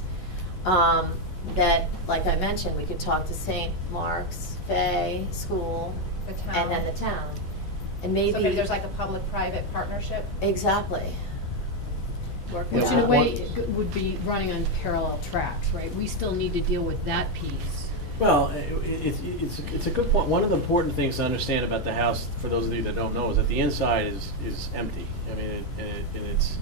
that, like I mentioned, we could talk to St. Mark's, Fay, school, The town. and then the town. And So maybe maybe, there's like a public-private partnership? exactly. Work Which with in a that. way would be running on parallel tracks, right? We still need to deal with that piece. Well, it's a good point. One of the important things to understand about the house, for those of you that don't know, is that the inside is empty. I mean, and it's,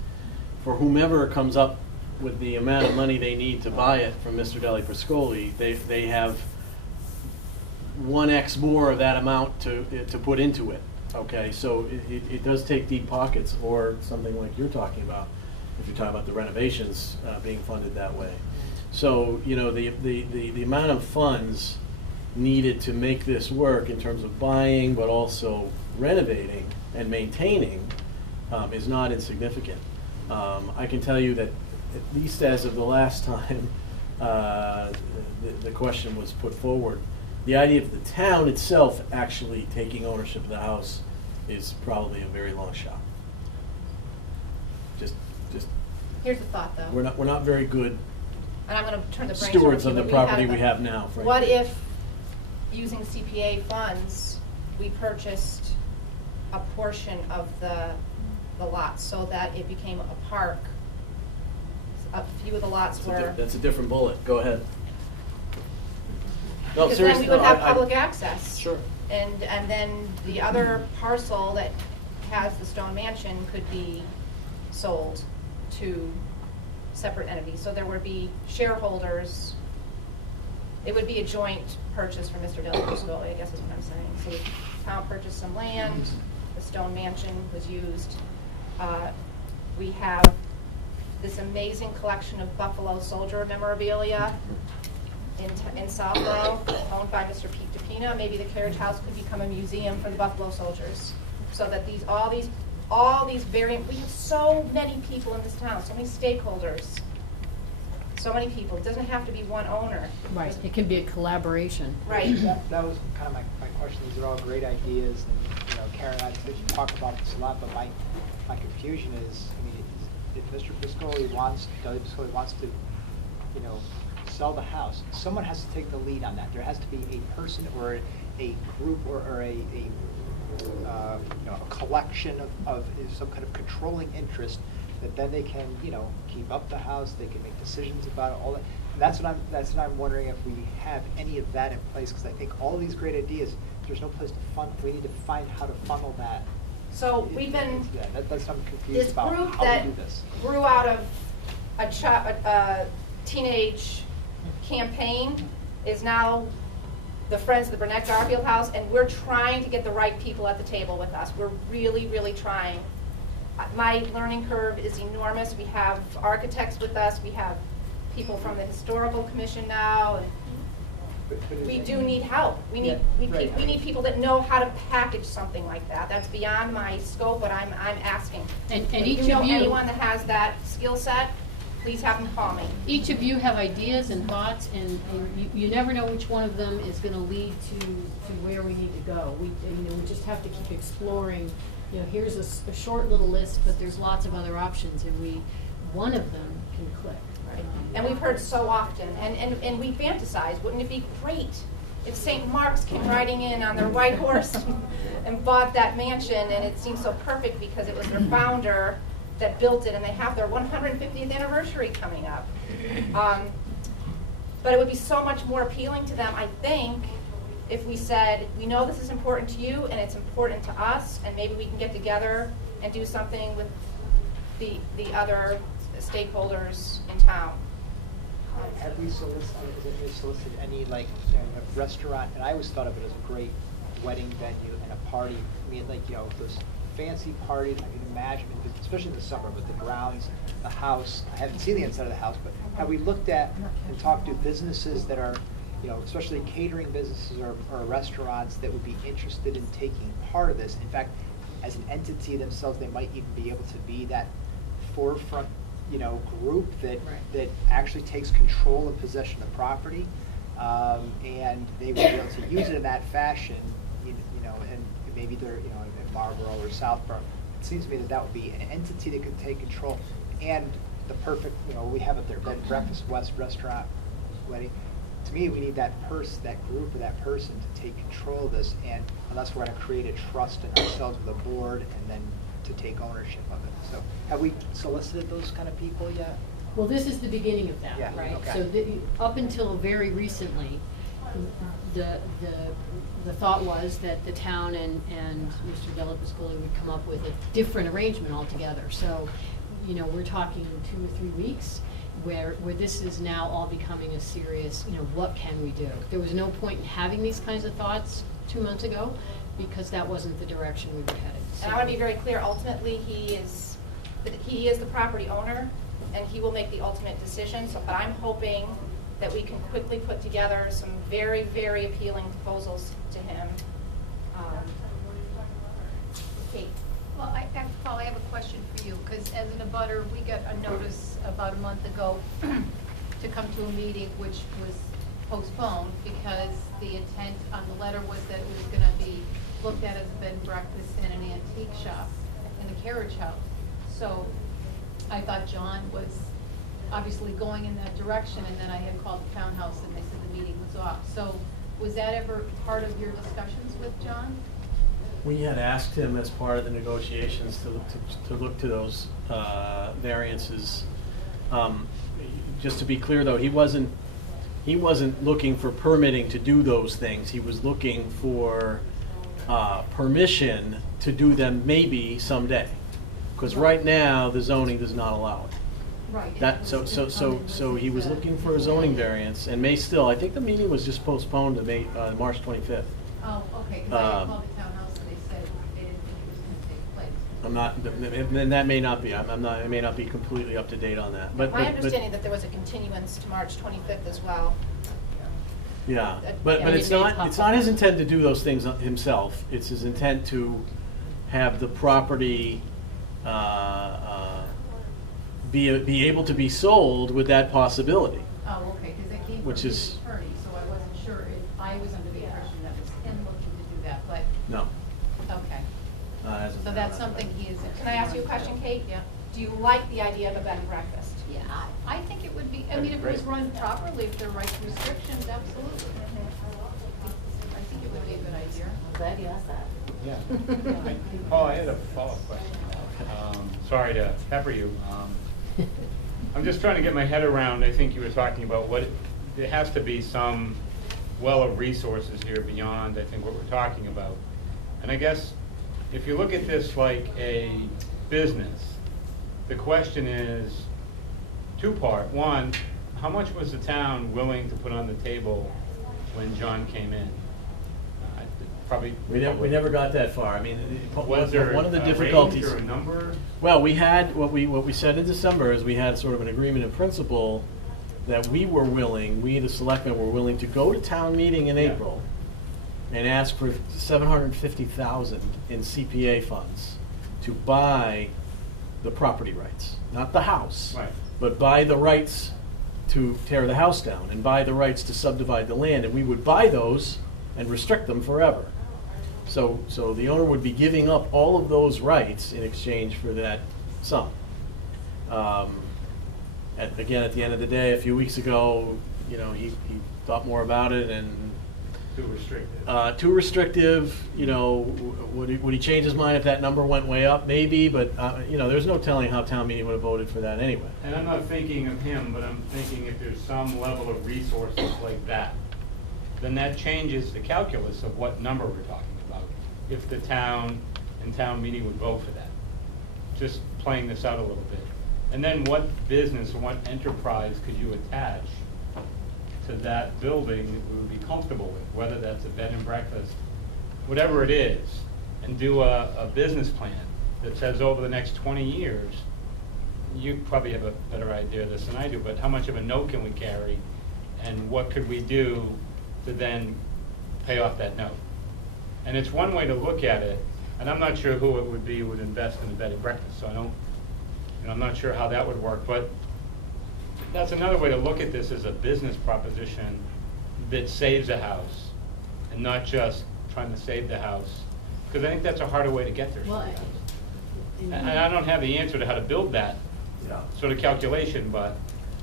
for whomever comes up with the amount of money they need to buy it from Mr. Deli Priscoli, they have 1x more of that amount to put into it. Okay, so it does take deep pockets, or something like you're talking about, if you're talking about the renovations being funded that way. So, the amount of funds needed to make this work in terms of buying, but also renovating and maintaining, is not insignificant. I can tell you that, at least as of the last time the question was put forward, the idea of the town itself actually taking ownership of the house is probably a very long shot. Just Here's a thought, though. we're not very good And I'm gonna turn the brains over stewards to of you, the but property we have now, frankly. What if, using CPA funds, we purchased a portion of the lots so that it became a park? A few of the lots were. That's a different bullet. Go ahead. No, Because then seriously, we would no, have I- public access. Sure. And then the other parcel that has the stone mansion could be sold to separate entities. So there would be shareholders. It would be a joint purchase for Mr. Delacorte, I guess is what I'm saying. So the town purchased some land, the stone mansion was used. We have this amazing collection of Buffalo Soldier memorabilia in Southborough, owned by Mr. Pete DePina. Maybe the carriage house could become a museum for the Buffalo Soldiers. So that all these variant, we have so many people in this town, so many stakeholders, so many people. It doesn't have to be one owner. Right, it can be a collaboration. Right. That was kind of my question. These are all great ideas, and Karen and I talk about this a lot. But my confusion is, if Mr. Piscoli wants to, sell the house, someone has to take the lead on that. There has to be a person or a group or a collection of some kind of controlling interest that then they can keep up the house. They can make decisions about it, all that. And that's what I'm wondering if we have any of that in place, because I think all of these great ideas, there's no place to fund. We need to find how to funnel that. So we've been, that's I'm confused this about group how that we do this. grew out of a teenage campaign is now the Friends of the Burnett Garfield House, and we're trying to get the right people at the table with us. We're really, really trying. My learning curve is enormous. We have architects with us. We have people from the Historical Commission now. And we do need help. We need people that know how to package something like that. That's beyond my scope, but I'm asking. And If each you know of you, anyone that has that skill set, please have them call me. each of you have ideas and thoughts, and you never know which one of them is going to lead to where we need to go. We just have to keep exploring. Here's a short little list, but there's lots of other options, and one of them can click. Right. And we've heard so often, and we fantasize, wouldn't it be great if St. Mark's came riding in on their white horse and bought that mansion, and it seemed so perfect because it was their founder that built it, and they have their 150th anniversary coming up. But it would be so much more appealing to them, I think, if we said, we know this is important to you and it's important to us, and maybe we can get together and do something with the other stakeholders in town. Have we solicited any a restaurant? And I always thought of it as a great wedding venue and a party. I mean, those fancy parties, I can imagine, especially in the summer, with the grounds, the house. I haven't seen the inside of the house, but have we looked at and talked to businesses that are, especially catering businesses or restaurants that would be interested in taking part of this? In fact, as an entity themselves, they might even be able to be that forefront, group that actually takes control and possession of the property, and they would be able to use it in that fashion, and maybe they're, in Marlboro or Southborough. It seems to me that would be an entity that could take control, and the perfect, we have it there, bed and breakfast, West restaurant, wedding. To me, we need that group or that person to take control of this, and unless we're going to create a trust in ourselves with a board and then to take ownership of it. So have we solicited those kind of people yet? Well, this is the beginning of that, Yeah, right? okay. So up until very recently, the thought was that the town and Mr. Della Pascoli would come up with a different arrangement altogether. So, we're talking 2 or 3 weeks where this is now all becoming a serious, what can we do? There was no point in having these kinds of thoughts 2 months ago because that wasn't the direction we were headed. And I want to be very clear, ultimately, he is the property owner, and he will make the ultimate decision. So, but I'm hoping that we can quickly put together some very, very appealing proposals to him. Kate. Well, Paul, I have a question for you, because as an abutter, we got a notice about a month ago to come to a meeting which was postponed because the intent on the letter was that it was going to be looked at as a bed and breakfast and an antique shop and a carriage house. So I thought John was obviously going in that direction, and then I had called the townhouse and they said the meeting was off. So was that ever part of your discussions with John? We had asked him as part of the negotiations to look to those variances. Just to be clear, though, he wasn't he wasn't looking for permitting to do those things. He was looking for permission to do them maybe someday. Because right now, the zoning does not allow it. Right. That, so he was looking for a zoning variance, and may still, I think the meeting was just postponed to March 25th. Oh, okay, because I called the townhouse and they said they didn't think it was gonna take place. I'm not, then that may not be, I'm not, I may not be completely up to date on that, but. My understanding that there was a continuance to March 25th as well. Yeah, That- but yeah, it's it may not, pop it's up. not his intent to do those things himself. It's his intent to have the property be able to be sold with that possibility. Oh, okay, because it came from Which his is- attorney, so I wasn't sure if, I was under the impression that was him looking to do that, but, No. okay. as of So now, that's not. something he is. Can I ask you a question, Kate? Yeah. Do you like the idea of a bed and breakfast? Yeah, I think it would be, I mean, if it was run properly, if there are right restrictions, absolutely. I think it would be a good idea. I'm glad you asked that. Yeah. Paul, I had a follow-up question. Sorry to pepper you. I'm just trying to get my head around, I think you were talking about there has to be some well of resources here beyond, I think, what we're talking about. And I guess, if you look at this like a business, the question is two-part. One, how much was the town willing to put on the table when John came in? Probably. We never got that far. I mean, Was there one of the a difficulties. range or a number? Well, we had, what we said in December is we had sort of an agreement in principle that we the selectmen were willing to go to town meeting in Yeah. April and ask for $750,000 in CPA funds to buy the property rights, not the house. Right. But buy the rights to tear the house down and buy the rights to subdivide the land, and we would buy those and restrict them forever. So the owner would be giving up all of those rights in exchange for that sum. Again, at the end of the day, a few weeks ago, he thought more about it and Too restrictive. too restrictive. Would he change his mind if that number went way up? Maybe, but there's no telling how town meeting would have voted for that anyway. And I'm not thinking of him, but I'm thinking if there's some level of resources like that, then that changes the calculus of what number we're talking about. If the town and town meeting would vote for that. Just playing this out a little bit. And then what business or what enterprise could you attach to that building that we would be comfortable with, whether that's a bed and breakfast, whatever it is, and do a business plan that says over the next 20 years, you probably have a better idea of this than I do, but how much of a note can we carry, and what could we do to then pay off that note? And it's one way to look at it, and I'm not sure who it would be who would invest in a bed and breakfast, so I'm not sure how that would work, but that's another way to look at this as a business proposition that saves a house, and not just trying to save the house, because I think that's a harder way to get there. Well, And I don't have the answer to how to build that sort of calculation, but.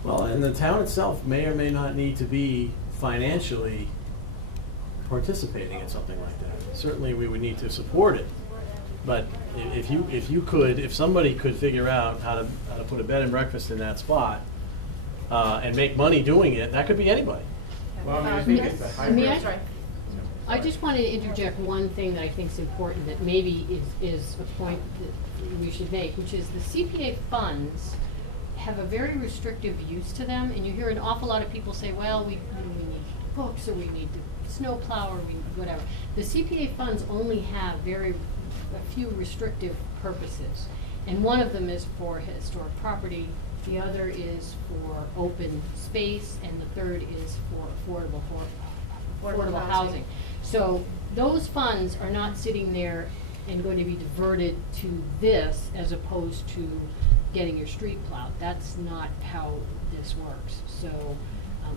Well, and the town itself may or may not need to be financially participating in something like that. Certainly, we would need to support it. But if somebody could figure out how to put a bed and breakfast in that spot and make money doing it, that could be anybody. Well, I mean, I think it's a hybrid. May I just wanted to interject one thing that I think is important that maybe is a point that we should make, which is the CPA funds have a very restrictive use to them, and you hear an awful lot of people say, well, we need books, or we need to snow plow, or we whatever. The CPA funds only have a few restrictive purposes, and one of them is for historic property, the other is for open space, and the third is for affordable housing. So those funds are not sitting there and going to be diverted to this as opposed to getting your street plowed. That's not how this works. So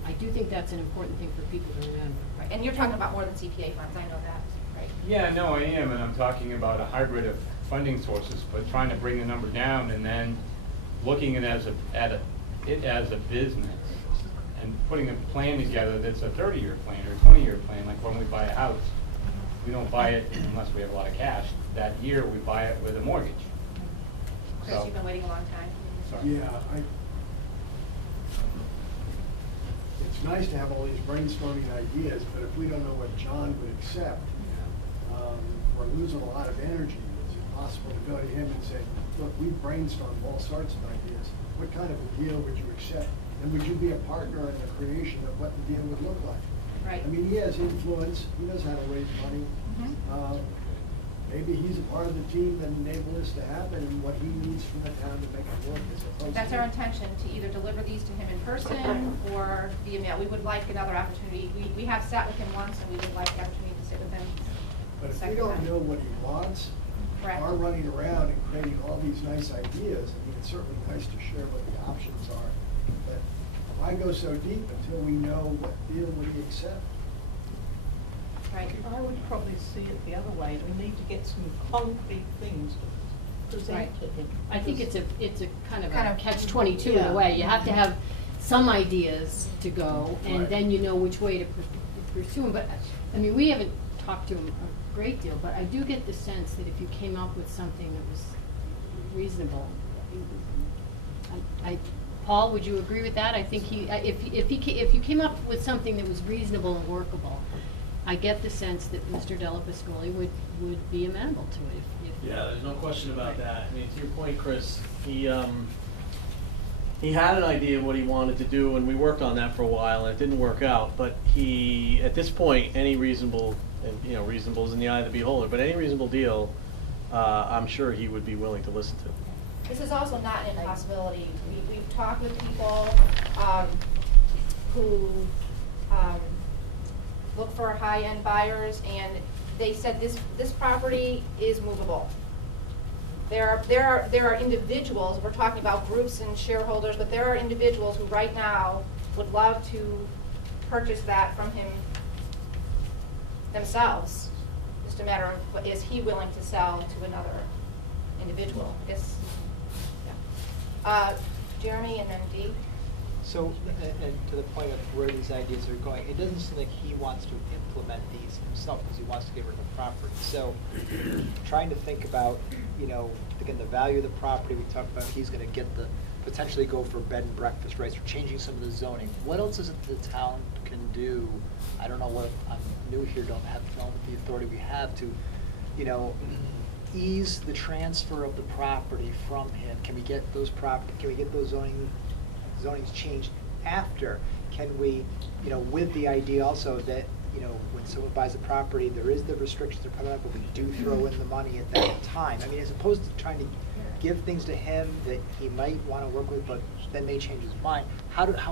I do think that's an important thing for people to remember. Right, and you're talking about more than CPA funds, I know that, right? Yeah, no, I am, and I'm talking about a hybrid of funding sources, but trying to bring the number down and then looking at it as a business and putting a plan together that's a 30-year plan or 20-year plan, like when we buy a house. We don't buy it unless we have a lot of cash. That year, we buy it with a mortgage. Chris, So- you've been waiting a long time. Sorry. Yeah, it's it's nice to have all these brainstorming ideas, but if we don't know what John would accept, we're losing a lot of energy. Is it possible to go to him and say, look, we brainstormed all sorts of ideas. What kind of a deal would you accept? And would you be a partner in the creation of what the deal would look like? Right. I mean, he has influence. He knows how to raise money. Maybe he's a part of the team that enabled this to happen and what he needs from the town to make it work as opposed That's to. our intention, to either deliver these to him in person or via mail. We would like another opportunity. We have sat with him once, and we would like the opportunity to sit with him But a if we second don't time. know what he wants, Correct. are running around and creating all these nice ideas, I mean, it's certainly nice to share what the options are. But why go so deep until we know what deal would he accept? Right. I would probably see it the other way. We need to get some concrete things to present to him. I think it's a kind of Kind a of- catch-22 in Yeah. a way. You have to have some ideas to go, and Right. then you know which way to pursue them. But, I mean, we haven't talked to him a great deal, but I do get the sense that if you came up with something that was reasonable, Paul, would you agree with that? I think if you came up with something that was reasonable and workable, I get the sense that Mr. Della Pasquale would be amenable to it. Yeah, there's no question about that. I mean, to your point, Chris, he had an idea of what he wanted to do, and we worked on that for a while, and it didn't work out. But at this point, any reasonable, and reasonable is in the eye of the beholder, but any reasonable deal, I'm sure he would be willing to listen to. This is also not an impossibility. We've talked with people who look for high-end buyers, and they said this property is movable. There are individuals, we're talking about groups and shareholders, but there are individuals who right now would love to purchase that from him themselves. Just a matter of, is he willing to sell to another individual? I guess, yeah. Jeremy and then Dee. So, and to the point of where these ideas are going, it doesn't seem like he wants to implement these himself because he wants to get rid of the property. So, trying to think about, again, the value of the property, we talked about he's going to potentially go for bed and breakfast rights or changing some of the zoning. What else is it the town can do? I don't know what, I'm new here, don't know what the authority we have to, ease the transfer of the property from him. Can we get those zonings changed after? Can we, with the idea also that, when someone buys a property, there is the restrictions are coming up, but we do throw in the money at that time. I mean, as opposed to trying to give things to him that he might want to work with, but then may change his mind.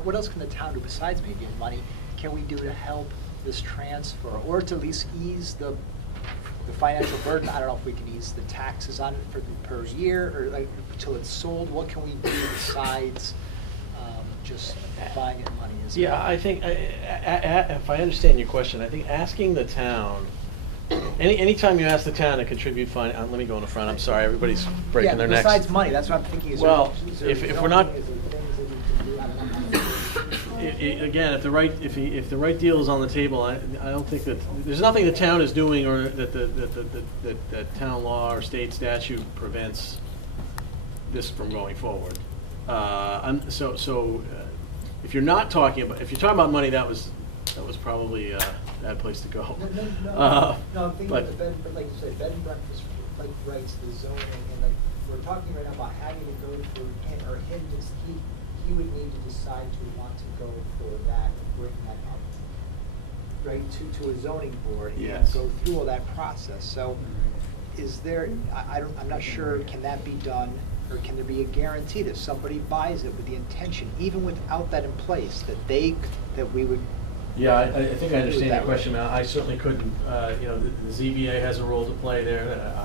What else can the town do besides maybe giving money? Can we do to help this transfer, or to at least ease the financial burden? I don't know if we can ease the taxes on it per year, or like until it's sold. What can we do besides just buying it money? Yeah, I think, if I understand your question, I think asking the town, anytime you ask the town to contribute let me go in the front, I'm sorry, everybody's breaking their necks. Besides money, that's what I'm thinking. Well, if we're not, again, if the right deal is on the table, I don't think that, there's nothing the town is doing or that town law or state statute prevents this from going forward. If you're talking about money, that was probably a bad place to go. No, I'm thinking of the bed, but like you said, bed and breakfast, like rights, the zoning, and like we're talking right now about having to go through him or him. Just he would need to decide to want to go for that and bring that up, right, to a zoning board and go through all that process. So, is there? I'm not sure. Can that be done? Or can there be a guarantee that if somebody buys it with the intention, even without that in place, that we would? Yeah, I think I understand your question. I certainly couldn't. The ZBA has a role to play there that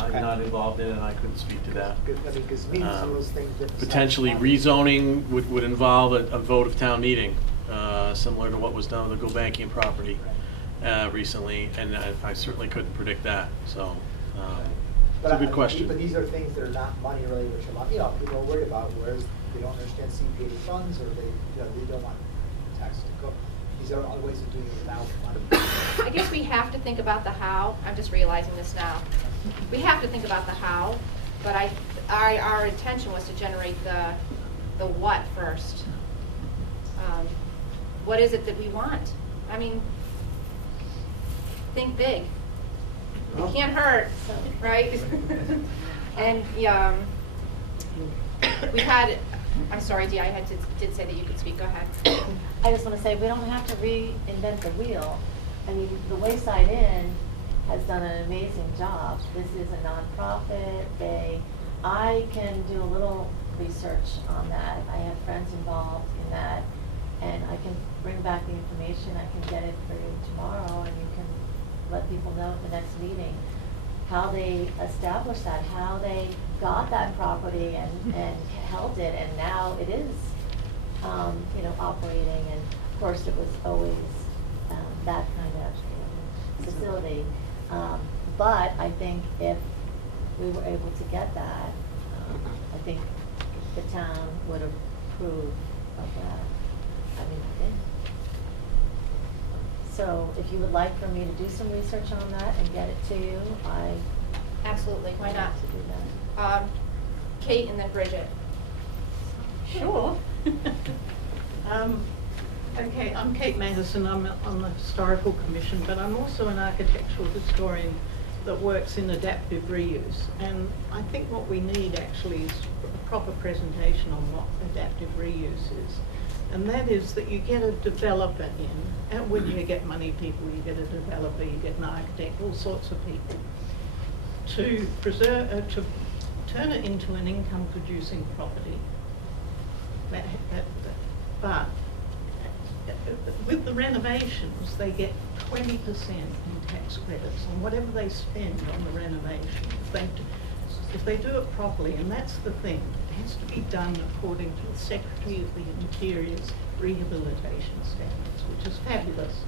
I'm not involved in, and I couldn't speak to that. Because some of those things that potentially rezoning would involve a vote of town meeting, similar to what was done with the Gulbenkian property recently, and I certainly couldn't predict that. So. It's a good question. But these are things that are not money related, which people are worried about, whereas they don't understand CPA funds, or they don't want taxes to go. These are other ways of doing it without money. I guess we have to think about the how. I'm just realizing this now. We have to think about the how, but our intention was to generate the what first. what is it that we want? I mean, think big. It can't hurt, right? And we've had, I'm sorry, Dee, did say that you could speak. Go ahead. I just want to say, we don't have to reinvent the wheel. I mean, the Wayside Inn has done an amazing job. This is a nonprofit. I can do a little research on that. I have friends involved in that, and I can bring back the information. I can get it for you tomorrow, and you can let people know at the next meeting how they established that, how they got that property and held it, and now it is, operating. And of course, it was always that kind of facility. But I think if we were able to get that, I think the town would approve of that. I mean, I think. So if you would like for me to do some research on that and get it to you, Absolutely, why not? to do that. Kate and then Bridget. Sure. Okay, I'm Kate Matheson. I'm on the Historical Commission, but I'm also an architectural historian that works in adaptive reuse. And I think what we need actually is a proper presentation on what adaptive reuse is. And that is that you get a developer in, and when you get money people, you get a developer, you get an architect, all sorts of people, to to turn it into an income-producing property. But with the renovations, they get 20% in tax credits on whatever they spend on the renovation. If they do it properly, and that's the thing, it has to be done according to the Secretary of the Interior's rehabilitation standards, which is fabulous.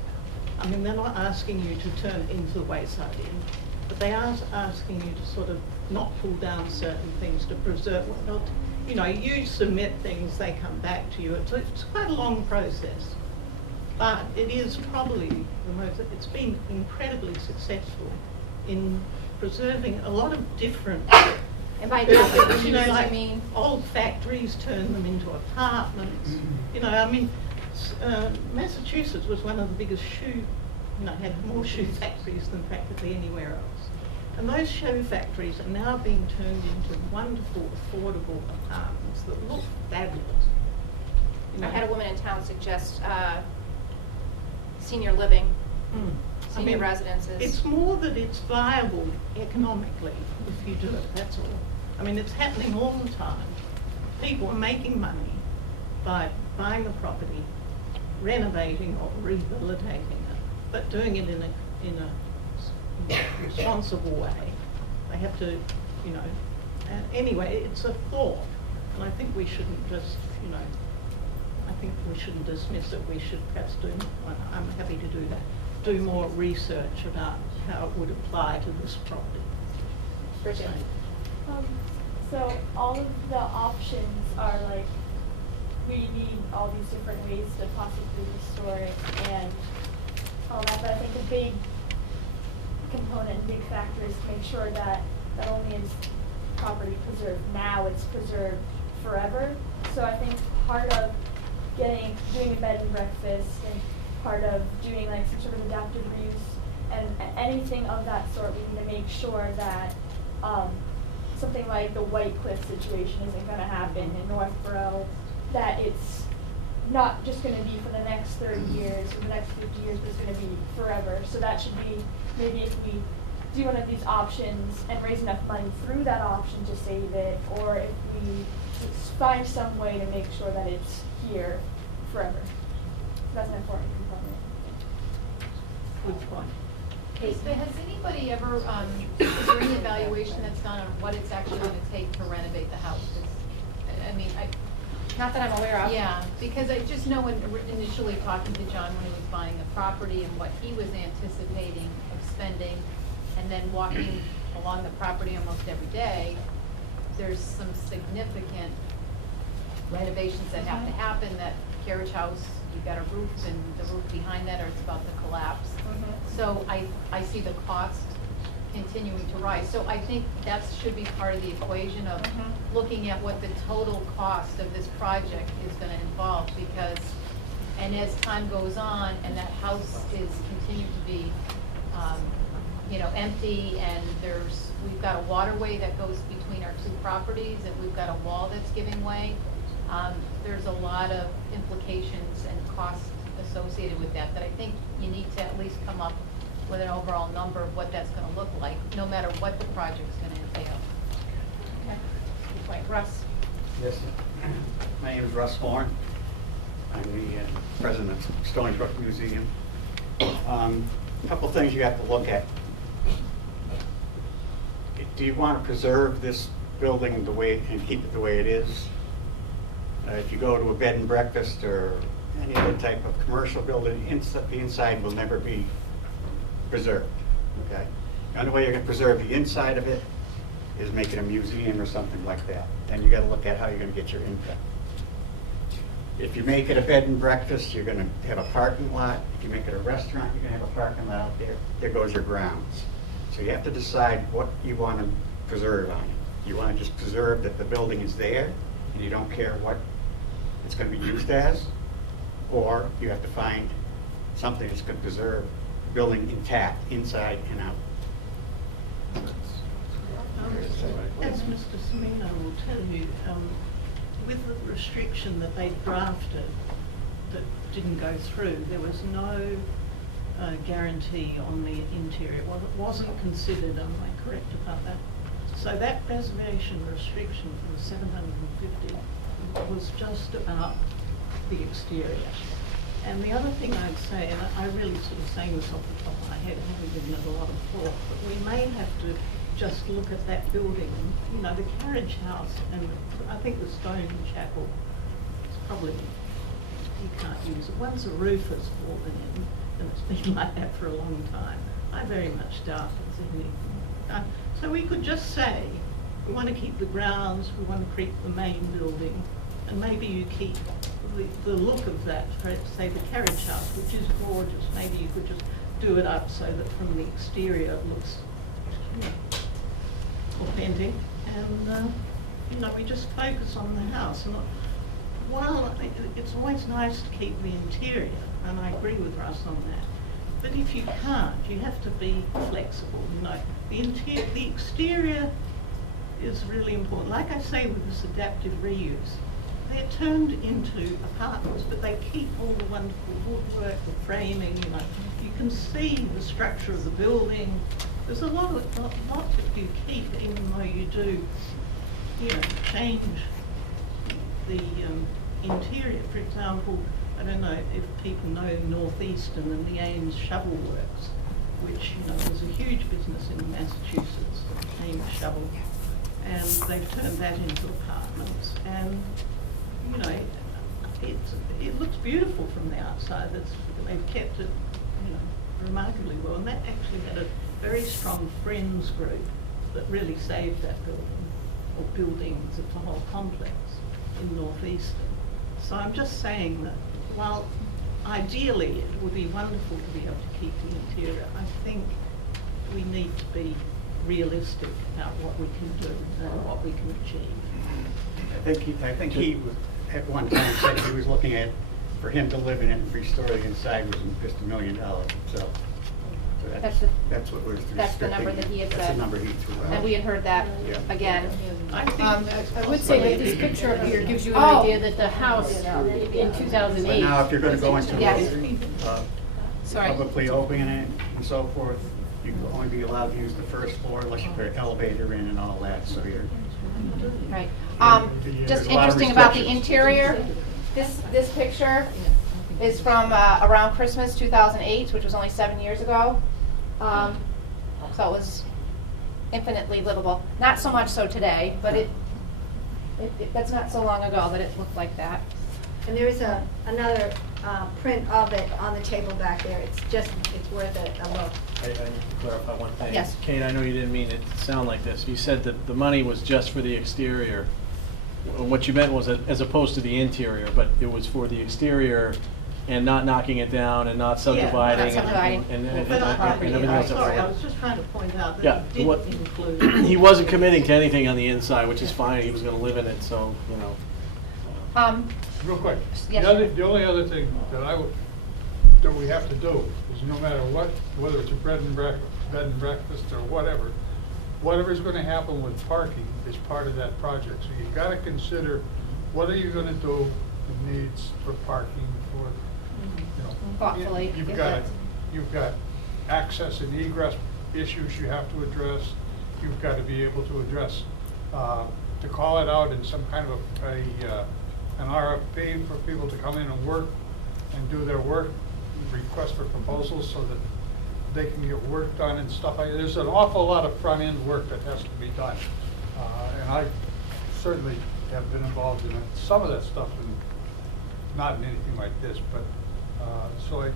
I mean, they're not asking you to turn it into the Wayside Inn, but they are asking you to sort of not pull down certain things to preserve. You submit things, they come back to you. It's quite a long process, but it is probably it's been incredibly successful in preserving a lot of different. And by adaptive reuse, like I mean old factories, turn them into apartments. Massachusetts was one of the biggest had more shoe factories than practically anywhere else. And those shoe factories are now being turned into wonderful, affordable apartments that look fabulous. I had a woman in town suggest senior living, senior residences. It's more that it's viable economically if you do it, that's all. I mean, it's happening all the time. People are making money by buying the property, renovating or rehabilitating it, but doing it in a responsible way. They have to, and anyway, it's a thought, and I think we shouldn't just, I think we shouldn't dismiss it. We should perhaps I'm happy to do that, do more research about how it would apply to this property. Bridget. So all of the options are like, we need all these different ways to possibly restore it and all that, but I think a big component, big factor is to make sure that not only is property preserved now, it's preserved forever. So I think part of doing a bed and breakfast and part of doing like some sort of adaptive reuse and anything of that sort, we need to make sure that something like the White Cliff situation isn't going to happen in Northborough, that it's not just going to be for the next 30 years or the next 50 years, but it's going to be forever. So that should be, maybe if we do one of these options and raise enough money through that option to save it, or if we find some way to make sure that it's here forever. So that's an important component. Good point. Has anybody ever, is there any evaluation that's done on what it's actually going to take to renovate the house? Not that I'm aware of. Yeah, because I just know when initially talking to John when he was buying a property and what he was anticipating of spending, and then walking along the property almost every day, there's some significant renovations that have to happen. That carriage house, you've got a roof, and the roof behind that, or it's about to collapse. So I see the cost continuing to rise. So I think that should be part of the equation of looking at what the total cost of this project is going to involve, because And as time goes on and that house is continued to be, empty, and we've got a waterway that goes between our two properties, and we've got a wall that's giving way, there's a lot of implications and costs associated with that I think you need to at least come up with an overall number of what that's gonna look like, no matter what the project's gonna entail. Okay, good point. Russ? Yes, my name is Russ Horn. I'm the president of Stony Brook Museum. A couple things you have to look at. Do you want to preserve this building the way and keep it the way it is? If you go to a bed and breakfast or any other type of commercial building, the inside will never be preserved. Okay. The only way you're going to preserve the inside of it is make it a museum or something like that. Then you got to look at how you're going to get your income. If you make it a bed and breakfast, you're going to have a parking lot. If you make it a restaurant, you're going to have a parking lot out there. There goes your grounds. So you have to decide what you want to preserve on it. You want to just preserve that the building is there and you don't care what it's going to be used as, or you have to find something that's going to preserve the building intact inside and out. As Mr. Semino will tell you, with the restriction that they drafted that didn't go through, there was no guarantee on the interior. It wasn't considered, am I correct about that? So that preservation restriction for the 750 was just about the exterior. And the other thing I'd say, and I really sort of saying this off the top of my head, I haven't given it a lot of thought, but we may have to just look at that building, the carriage house, and I think the stone chapel is probably, you can't use it. Once a roof has fallen in, and it's been like that for a long time, I very much doubt there's anything. So we could just say, we want to keep the grounds, we want to keep the main building, and maybe you keep the look of that, for say the carriage house, which is gorgeous. Maybe you could just do it up so that from the exterior it looks authentic, and we just focus on the house. And while it's always nice to keep the interior, and I agree with Russ on that, but if you can't, you have to be flexible. The exterior is really important. Like I say, with this adaptive reuse, they're turned into apartments, but they keep all the wonderful woodwork, the framing. You can see the structure of the building. There's a lot that you keep, even though you do, change the interior. For example, I don't know if people know Northeastern and the Ames Shovel Works, which was a huge business in Massachusetts, Ames Shovel, and they've turned that into apartments. And it looks beautiful from the outside. They've kept it, remarkably well, and that actually had a very strong friends group that really saved that building, or buildings, it's a whole complex in Northeastern. So I'm just saying that while ideally it would be wonderful to be able to keep the interior, I think we need to be realistic about what we can do and what we can achieve. I think he was, at one time said he was looking at, for him to live in it and restore the inside was just $1 million. So that's what was restricting. That's the number that he had said. That's the number he threw out. And we had heard that again. I would say that this picture up here gives you an idea that the house in 2008. But now if you're going to go into Sorry. publicly opening it and so forth, you can only be allowed to use the first floor unless you put an elevator in and all that, so you're... Right. There's Just a lot of interesting about the restrictions. interior, this picture is from around Christmas 2008, which was only 7 years ago. So it was infinitely livable. Not so much so today, but that's not so long ago that it looked like that. And there is another print of it on the table back there. It's worth a look. I need to clarify one thing. Yes. Kate, I know you didn't mean it to sound like this. You said that the money was just for the exterior. What you meant was as opposed to the interior, but it was for the exterior and not knocking it down and not subdividing. not subdividing. And I'm everything else. sorry, I was just trying to point out that Yeah, it did include... he wasn't committing to anything on the inside, which is fine. He was going to live in it, so, Real quick. Yes, The only other thing that we have to do is no matter what, whether it's a bed and breakfast or whatever's gonna happen with parking is part of that project. So you've gotta consider, what are you gonna do with needs for parking for, you know. Thoughtfully, You've is got, it- you've got access and egress issues you have to address. You've got to be able to address, to call it out in some kind of an RFP for people to come in and work and do their work, request for proposals so that they can get work done and stuff like that. There's an awful lot of front-end work that has to be done. And I certainly have been involved in some of that stuff, and not in anything like this, but, so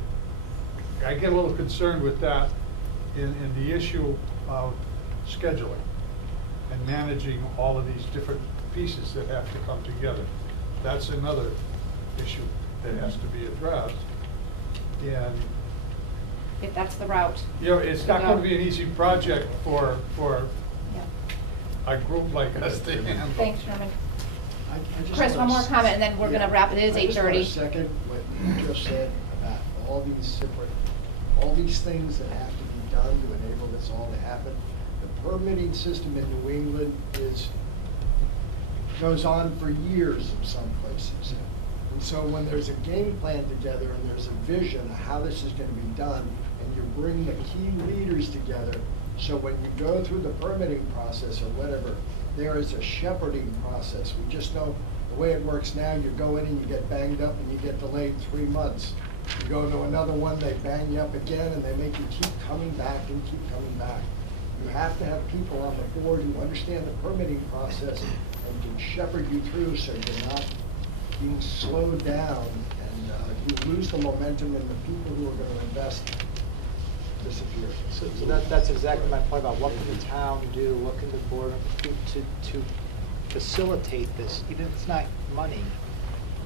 I get a little concerned with that in the issue of scheduling and managing all of these different pieces that have to come together. That's another issue that has to be addressed. And if that's the route. you know, it's not going to be an easy project for Yeah. a group like us to handle. Thanks, Sherman. I just Chris, wanna one more comment, and then we're gonna wrap it. It is 8:30. I just want to second what you just said about all these things that have to be done to enable this all to happen. The permitting system in New England goes on for years in some places. And so when there's a game plan together and there's a vision of how this is going to be done, and you bring the key leaders together, so when you go through the permitting process or whatever, there is a shepherding process. We just know the way it works now, you go in and you get banged up and you get delayed 3 months. You go to another one, they bang you up again, and they make you keep coming back and keep coming back. You have to have people on the board who understand the permitting process and can shepherd you through so you're not being slowed down and you lose the momentum, and the people who are going to invest disappear. So that's exactly my point about what can the town do, what can the board do to facilitate this, even if it's not money.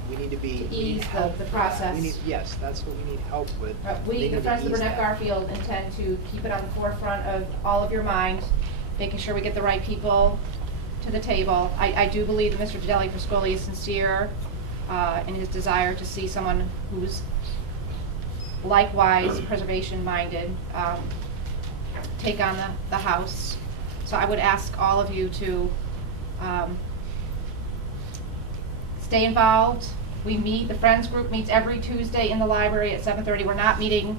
We need to be. To we need ease help the with that. process. Yes, that's what we need help with. We, They the need Friends to of the ease Burnett that. Garfield, intend to keep it on the forefront of all of your mind, making sure we get the right people to the table. I do believe that Mr. Deli Friscoli is sincere in his desire to see someone who's likewise preservation-minded take on the house. So I would ask all of you to stay involved. We meet, the Friends group meets every Tuesday in the library at 7:30. We're not meeting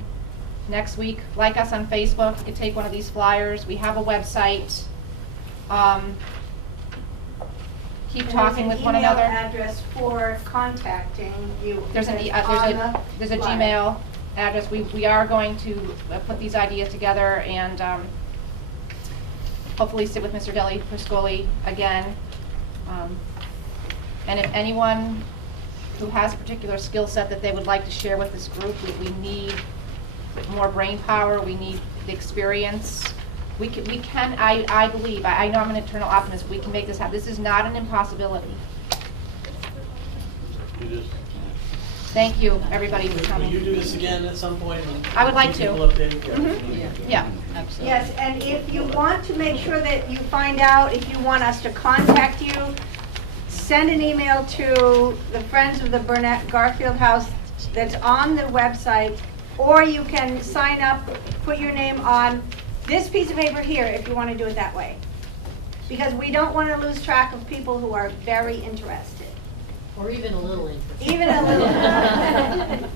next week. Like us on Facebook. You can take one of these flyers. We have a website. Keep talking with one another. There's an email address for contacting you. There's a flyer. Gmail address. We are going to put these ideas together and hopefully sit with Mr. Deli Friscoli again. And if anyone who has a particular skill set that they would like to share with this group, we need more brain power, we need the experience. We can, I believe, I know I'm an eternal optimist, we can make this happen. This is not an impossibility. Thank you, everybody, for coming. Will you do this again at some point? I would like to. People updated? Mhm. Yeah, Absolutely. Yes, and if you want to make sure that you find out if you want us to contact you, send an email to the Friends of the Burnett Garfield House that's on the website, or you can sign up, put your name on this piece of paper here if you want to do it that way. Because we don't want to lose track of people who are very interested. Or even a little interested. Even a little.